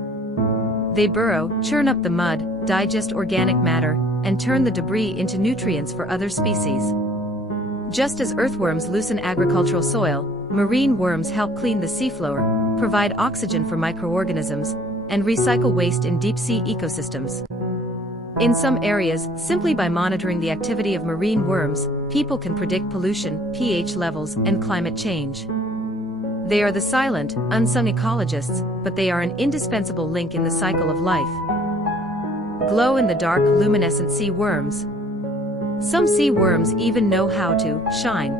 They burrow, churn up the mud, digest organic matter, and turn the debris into nutrients for other species. Just as earthworms loosen agricultural soil, marine worms help clean the seafloor, provide oxygen for microorganisms, and recycle waste in deep-sea ecosystems. In some areas, simply by monitoring the activity of marine worms, people can predict pollution, pH levels, and climate change. They are the silent, unsung ecologists, but they are an indispensable link in the cycle of life. Glow-in-the-dark, luminescent sea worms. Some sea worms even know how to shine.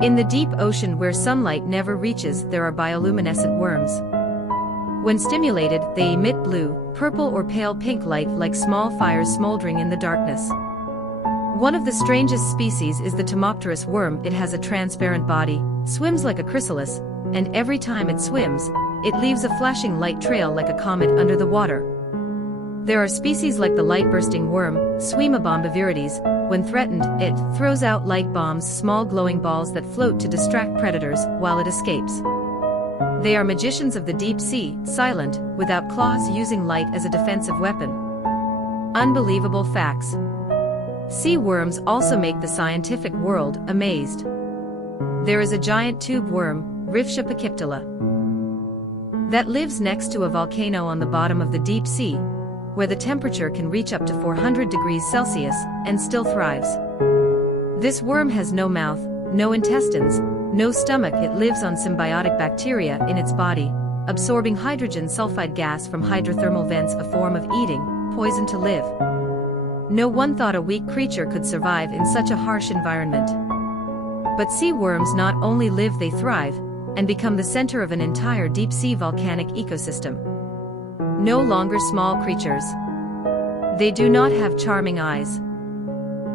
In the deep ocean where sunlight never reaches, there are bioluminescent worms. When stimulated, they emit blue, purple, or pale pink light like small fires smoldering in the darkness. One of the strangest species is the Tomopterus worm. It has a transparent body, swims like a chrysalis, and every time it swims, it leaves a flashing light trail like a comet under the water. There are species like the light-bursting worm, Suema bombivirides. When threatened, it throws out light bombs, small glowing balls that float to distract predators while it escapes. They are magicians of the deep sea, silent, without claws, using light as a defensive weapon. Unbelievable facts. Sea worms also make the scientific world amazed. There is a giant tube worm, Riftia pachyptila, that lives next to a volcano on the bottom of the deep sea, where the temperature can reach up to 400 degrees Celsius, and still thrives. This worm has no mouth, no intestines, no stomach. It lives on symbiotic bacteria in its body, absorbing hydrogen sulfide gas from hydrothermal vents, a form of eating poison to live. No one thought a weak creature could survive in such a harsh environment. But sea worms not only live, they thrive, and become the center of an entire deep-sea volcanic ecosystem. No longer small creatures. They do not have charming eyes.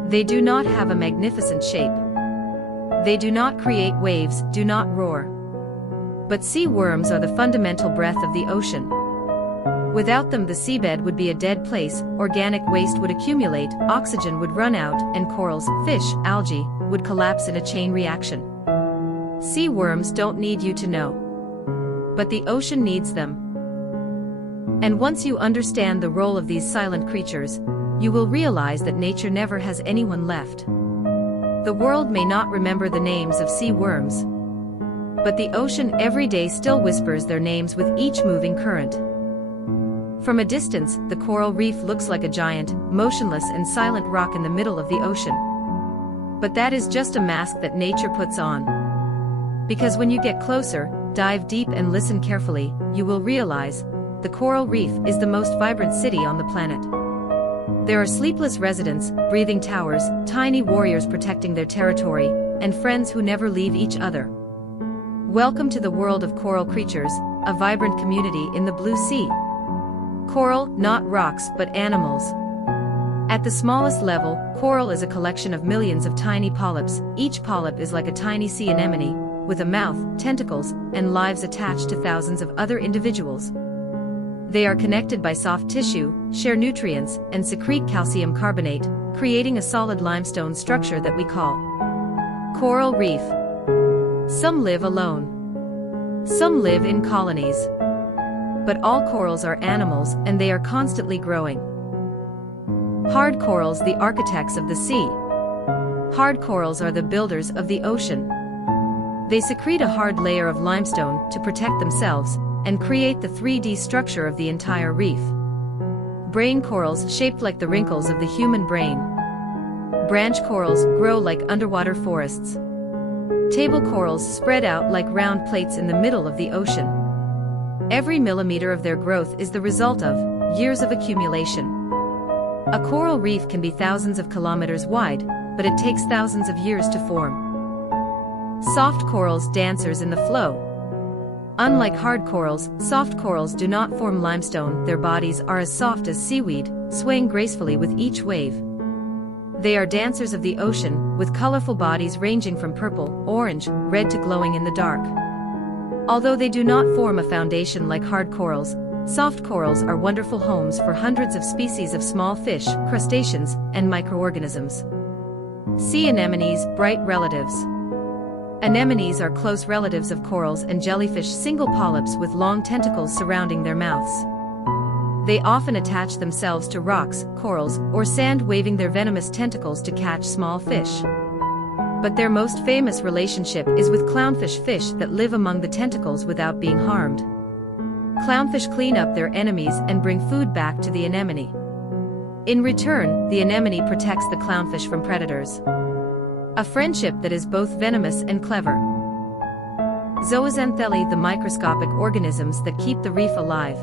They do not have a magnificent shape. They do not create waves, do not roar. But sea worms are the fundamental breath of the ocean. Without them, the seabed would be a dead place, organic waste would accumulate, oxygen would run out, and corals, fish, algae, would collapse in a chain reaction. Sea worms don't need you to know. But the ocean needs them. And once you understand the role of these silent creatures, you will realize that nature never has anyone left. The world may not remember the names of sea worms, but the ocean every day still whispers their names with each moving current. From a distance, the coral reef looks like a giant, motionless and silent rock in the middle of the ocean. But that is just a mask that nature puts on. Because when you get closer, dive deep and listen carefully, you will realize the coral reef is the most vibrant city on the planet. There are sleepless residents, breathing towers, tiny warriors protecting their territory, and friends who never leave each other. Welcome to the world of coral creatures, a vibrant community in the blue sea. Coral, not rocks but animals. At the smallest level, coral is a collection of millions of tiny polyps. Each polyp is like a tiny sea anemone, with a mouth, tentacles, and lives attached to thousands of other individuals. They are connected by soft tissue, share nutrients, and secrete calcium carbonate, creating a solid limestone structure that we call coral reef. Some live alone. Some live in colonies. But all corals are animals, and they are constantly growing. Hard corals, the architects of the sea. Hard corals are the builders of the ocean. They secrete a hard layer of limestone to protect themselves, and create the 3D structure of the entire reef. Brain corals, shaped like the wrinkles of the human brain. Branch corals grow like underwater forests. Table corals spread out like round plates in the middle of the ocean. Every millimeter of their growth is the result of years of accumulation. A coral reef can be thousands of kilometers wide, but it takes thousands of years to form. Soft corals, dancers in the flow. Unlike hard corals, soft corals do not form limestone. Their bodies are as soft as seaweed, swaying gracefully with each wave. They are dancers of the ocean, with colorful bodies ranging from purple, orange, red to glowing in the dark. Although they do not form a foundation like hard corals, soft corals are wonderful homes for hundreds of species of small fish, crustaceans, and microorganisms. Sea anemones, bright relatives. Anemones are close relatives of corals and jellyfish, single polyps with long tentacles surrounding their mouths. They often attach themselves to rocks, corals, or sand, waving their venomous tentacles to catch small fish. But their most famous relationship is with clownfish, fish that live among the tentacles without being harmed. Clownfish clean up their enemies and bring food back to the anemone. In return, the anemone protects the clownfish from predators. A friendship that is both venomous and clever. Zooxanthellae, the microscopic organisms that keep the reef alive.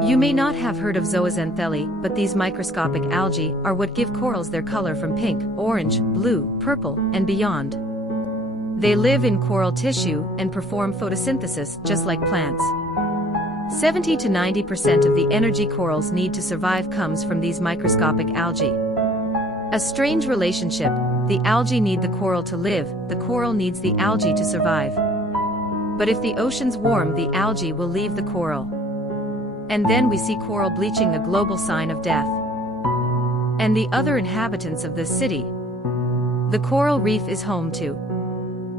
You may not have heard of zooxanthellae, but these microscopic algae are what give corals their color from pink, orange, blue, purple, and beyond. They live in coral tissue and perform photosynthesis just like plants. 70 to 90% of the energy corals need to survive comes from these microscopic algae. A strange relationship. The algae need the coral to live, the coral needs the algae to survive. But if the oceans warm, the algae will leave the coral. And then we see coral bleaching, a global sign of death. And the other inhabitants of this city. The coral reef is home to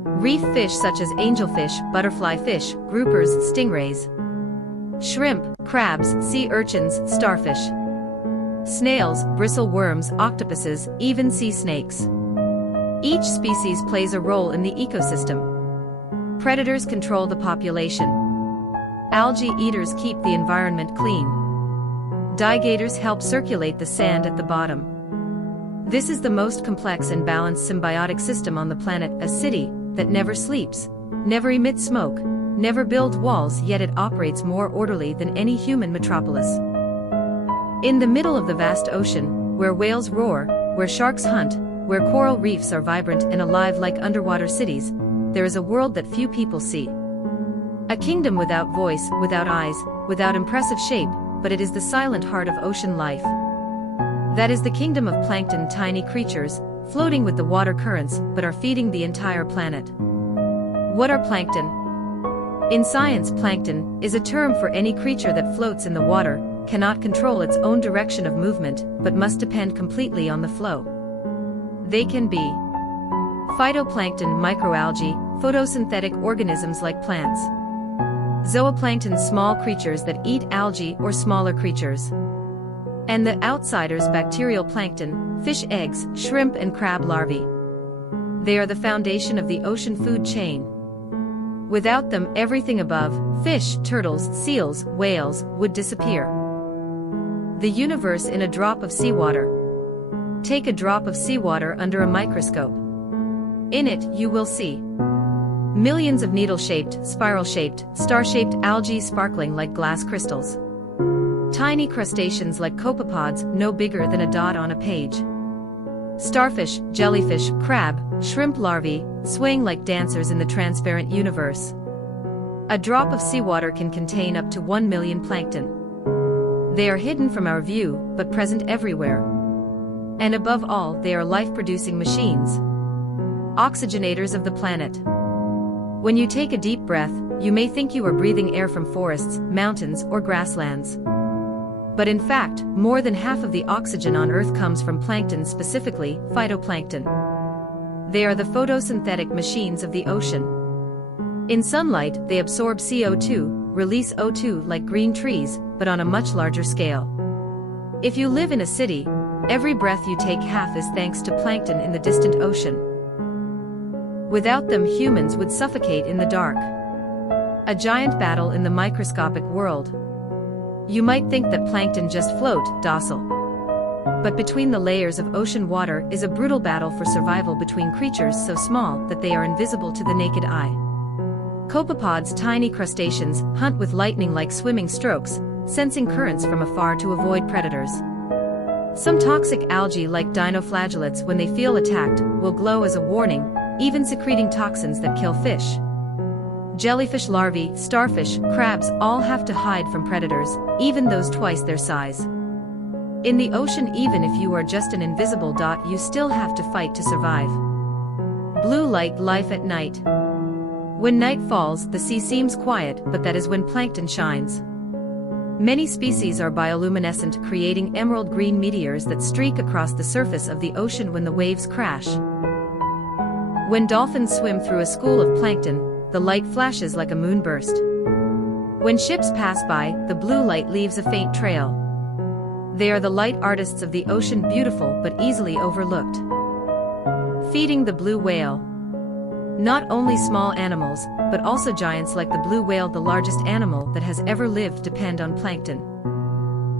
reef fish such as angelfish, butterfly fish, groupers, stingrays, shrimp, crabs, sea urchins, starfish, snails, bristle worms, octopuses, even sea snakes. Each species plays a role in the ecosystem. Predators control the population. Algae eaters keep the environment clean. Digators help circulate the sand at the bottom. This is the most complex and balanced symbiotic system on the planet, a city that never sleeps, never emits smoke, never builds walls, yet it operates more orderly than any human metropolis. In the middle of the vast ocean, where whales roar, where sharks hunt, where coral reefs are vibrant and alive like underwater cities, there is a world that few people see. A kingdom without voice, without eyes, without impressive shape, but it is the silent heart of ocean life. That is the kingdom of plankton, tiny creatures, floating with the water currents, but are feeding the entire planet. What are plankton? In science, plankton is a term for any creature that floats in the water, cannot control its own direction of movement, but must depend completely on the flow. They can be phytoplankton, microalgae, photosynthetic organisms like plants. Zooplankton, small creatures that eat algae or smaller creatures. And the outsiders, bacterial plankton, fish eggs, shrimp and crab larvae. They are the foundation of the ocean food chain. Without them, everything above, fish, turtles, seals, whales, would disappear. The universe in a drop of seawater. Take a drop of seawater under a microscope. In it, you will see millions of needle-shaped, spiral-shaped, star-shaped algae sparkling like glass crystals. Tiny crustaceans like copepods, no bigger than a dot on a page. Starfish, jellyfish, crab, shrimp larvae, swaying like dancers in the transparent universe. A drop of seawater can contain up to 1 million plankton. They are hidden from our view, but present everywhere. And above all, they are life-producing machines. Oxygenators of the planet. When you take a deep breath, you may think you are breathing air from forests, mountains, or grasslands. But in fact, more than half of the oxygen on Earth comes from plankton, specifically, phytoplankton. They are the photosynthetic machines of the ocean. In sunlight, they absorb CO2, release O2 like green trees, but on a much larger scale. If you live in a city, every breath you take half is thanks to plankton in the distant ocean. Without them, humans would suffocate in the dark. A giant battle in the microscopic world. You might think that plankton just float, docile. But between the layers of ocean water is a brutal battle for survival between creatures so small that they are invisible to the naked eye. Copepods, tiny crustaceans, hunt with lightning-like swimming strokes, sensing currents from afar to avoid predators. Some toxic algae like dinoflagellates, when they feel attacked, will glow as a warning, even secreting toxins that kill fish. Jellyfish larvae, starfish, crabs all have to hide from predators, even those twice their size. In the ocean, even if you are just an invisible dot, you still have to fight to survive. Blue light, life at night. When night falls, the sea seems quiet, but that is when plankton shines. Many species are bioluminescent, creating emerald green meteors that streak across the surface of the ocean when the waves crash. When dolphins swim through a school of plankton, the light flashes like a moonburst. When ships pass by, the blue light leaves a faint trail. They are the light artists of the ocean, beautiful but easily overlooked. Feeding the blue whale. Not only small animals, but also giants like the blue whale, the largest animal that has ever lived, depend on plankton.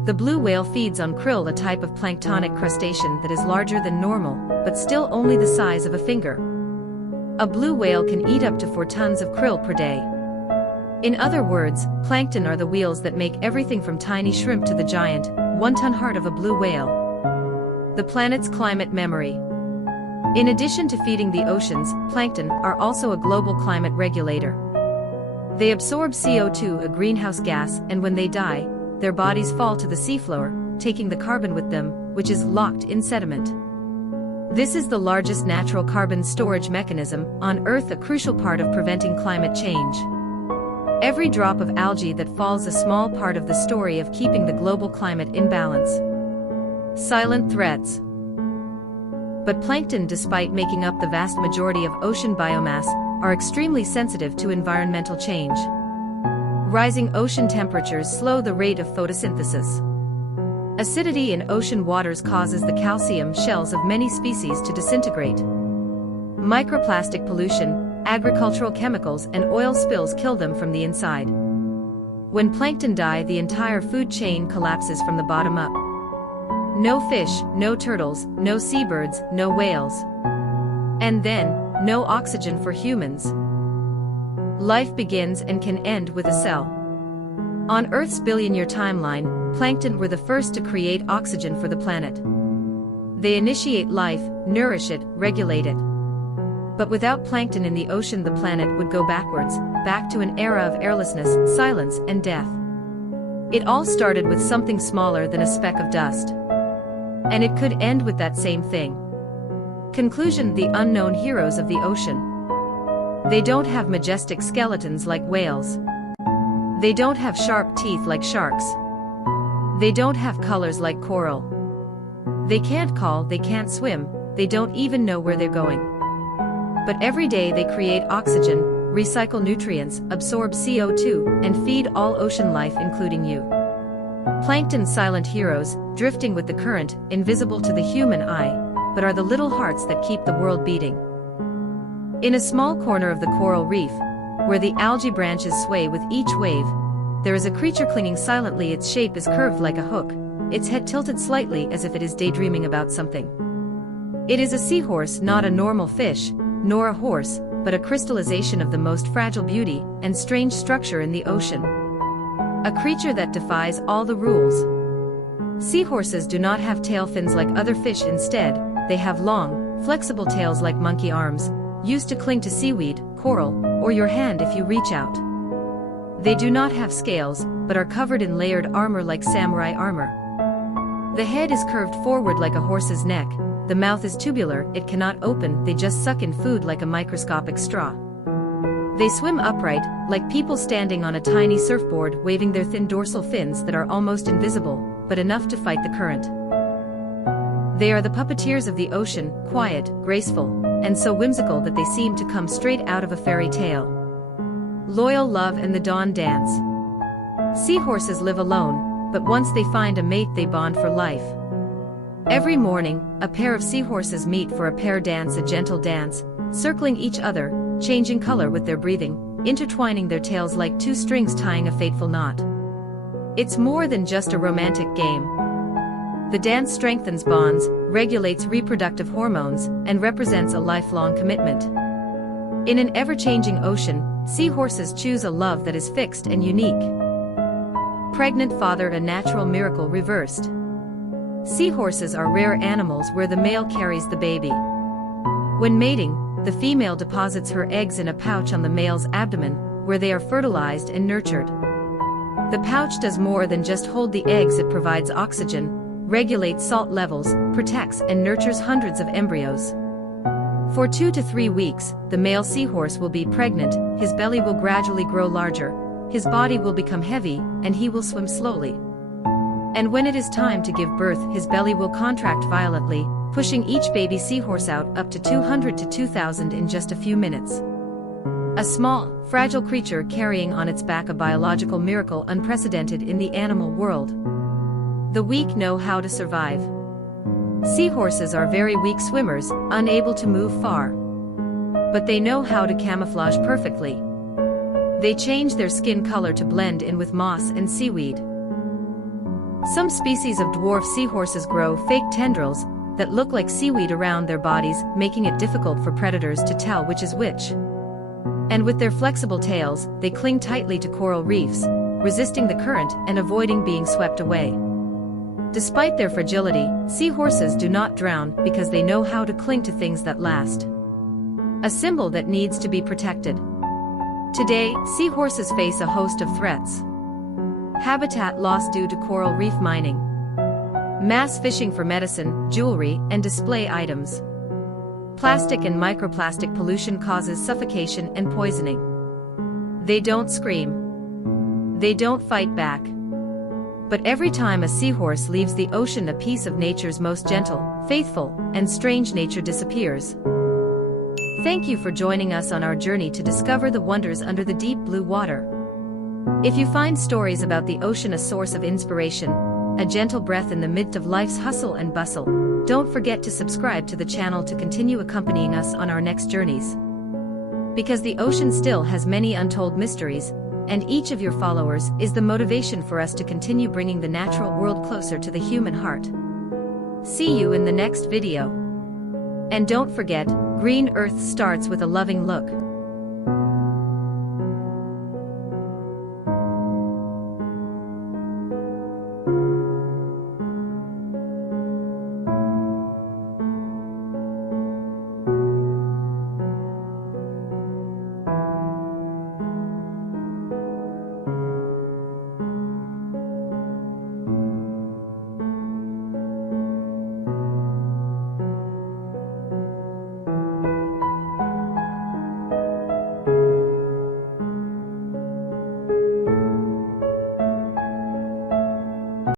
The blue whale feeds on krill, a type of planktonic crustacean that is larger than normal, but still only the size of a finger. A blue whale can eat up to 4 tons of krill per day. In other words, plankton are the wheels that make everything from tiny shrimp to the giant, 1-ton heart of a blue whale. The planet's climate memory. In addition to feeding the oceans, plankton are also a global climate regulator. They absorb CO2, a greenhouse gas, and when they die, their bodies fall to the seafloor, taking the carbon with them, which is locked in sediment. This is the largest natural carbon storage mechanism on Earth, a crucial part of preventing climate change. Every drop of algae that falls is a small part of the story of keeping the global climate in balance. Silent threats. But plankton, despite making up the vast majority of ocean biomass, are extremely sensitive to environmental change. Rising ocean temperatures slow the rate of photosynthesis. Acidity in ocean waters causes the calcium shells of many species to disintegrate. Microplastic pollution, agricultural chemicals and oil spills kill them from the inside. When plankton die, the entire food chain collapses from the bottom up. No fish, no turtles, no seabirds, no whales. And then, no oxygen for humans. Life begins and can end with a cell. On Earth's billion-year timeline, plankton were the first to create oxygen for the planet. They initiate life, nourish it, regulate it. But without plankton in the ocean, the planet would go backwards, back to an era of airlessness, silence, and death. It all started with something smaller than a speck of dust. And it could end with that same thing. Conclusion: the unknown heroes of the ocean. They don't have majestic skeletons like whales. They don't have sharp teeth like sharks. They don't have colors like coral. They can't call, they can't swim, they don't even know where they're going. But every day they create oxygen, recycle nutrients, absorb CO2, and feed all ocean life, including you. Plankton, silent heroes, drifting with the current, invisible to the human eye, but are the little hearts that keep the world beating. In a small corner of the coral reef, where the algae branches sway with each wave, there is a creature clinging silently. Its shape is curved like a hook, its head tilted slightly as if it is daydreaming about something. It is a seahorse, not a normal fish, nor a horse, but a crystallization of the most fragile beauty and strange structure in the ocean. A creature that defies all the rules. Seahorses do not have tail fins like other fish. Instead, they have long, flexible tails like monkey arms, used to cling to seaweed, coral, or your hand if you reach out. They do not have scales, but are covered in layered armor like samurai armor. The head is curved forward like a horse's neck. The mouth is tubular, it cannot open, they just suck in food like a microscopic straw. They swim upright, like people standing on a tiny surfboard, waving their thin dorsal fins that are almost invisible, but enough to fight the current. They are the puppeteers of the ocean, quiet, graceful, and so whimsical that they seem to come straight out of a fairy tale. Loyal love and the dawn dance. Seahorses live alone, but once they find a mate they bond for life. Every morning, a pair of seahorses meet for a pair dance, a gentle dance, circling each other, changing color with their breathing, intertwining their tails like two strings tying a fateful knot. It's more than just a romantic game. The dance strengthens bonds, regulates reproductive hormones, and represents a lifelong commitment. In an ever-changing ocean, seahorses choose a love that is fixed and unique. Pregnant father, a natural miracle reversed. Seahorses are rare animals where the male carries the baby. When mating, the female deposits her eggs in a pouch on the male's abdomen, where they are fertilized and nurtured. The pouch does more than just hold the eggs. It provides oxygen, regulates salt levels, protects and nurtures hundreds of embryos. For 2 to 3 weeks, the male seahorse will be pregnant, his belly will gradually grow larger, his body will become heavy, and he will swim slowly. And when it is time to give birth, his belly will contract violently, pushing each baby seahorse out up to 200 to 2,000 in just a few minutes. A small, fragile creature carrying on its back a biological miracle unprecedented in the animal world. The weak know how to survive. Seahorses are very weak swimmers, unable to move far. But they know how to camouflage perfectly. They change their skin color to blend in with moss and seaweed. Some species of dwarf seahorses grow fake tendrils that look like seaweed around their bodies, making it difficult for predators to tell which is which. And with their flexible tails, they cling tightly to coral reefs, resisting the current and avoiding being swept away. Despite their fragility, seahorses do not drown because they know how to cling to things that last. A symbol that needs to be protected. Today, seahorses face a host of threats. Habitat loss due to coral reef mining. Mass fishing for medicine, jewelry, and display items. Plastic and microplastic pollution causes suffocation and poisoning. They don't scream. They don't fight back. But every time a seahorse leaves the ocean, a piece of nature's most gentle, faithful, and strange nature disappears. Thank you for joining us on our journey to discover the wonders under the deep blue water. If you find stories about the ocean a source of inspiration, a gentle breath in the midst of life's hustle and bustle, don't forget to subscribe to the channel to continue accompanying us on our next journeys. Because the ocean still has many untold mysteries, and each of your followers is the motivation for us to continue bringing the natural world closer to the human heart. See you in the next video. And don't forget, Green Earth starts with a loving look.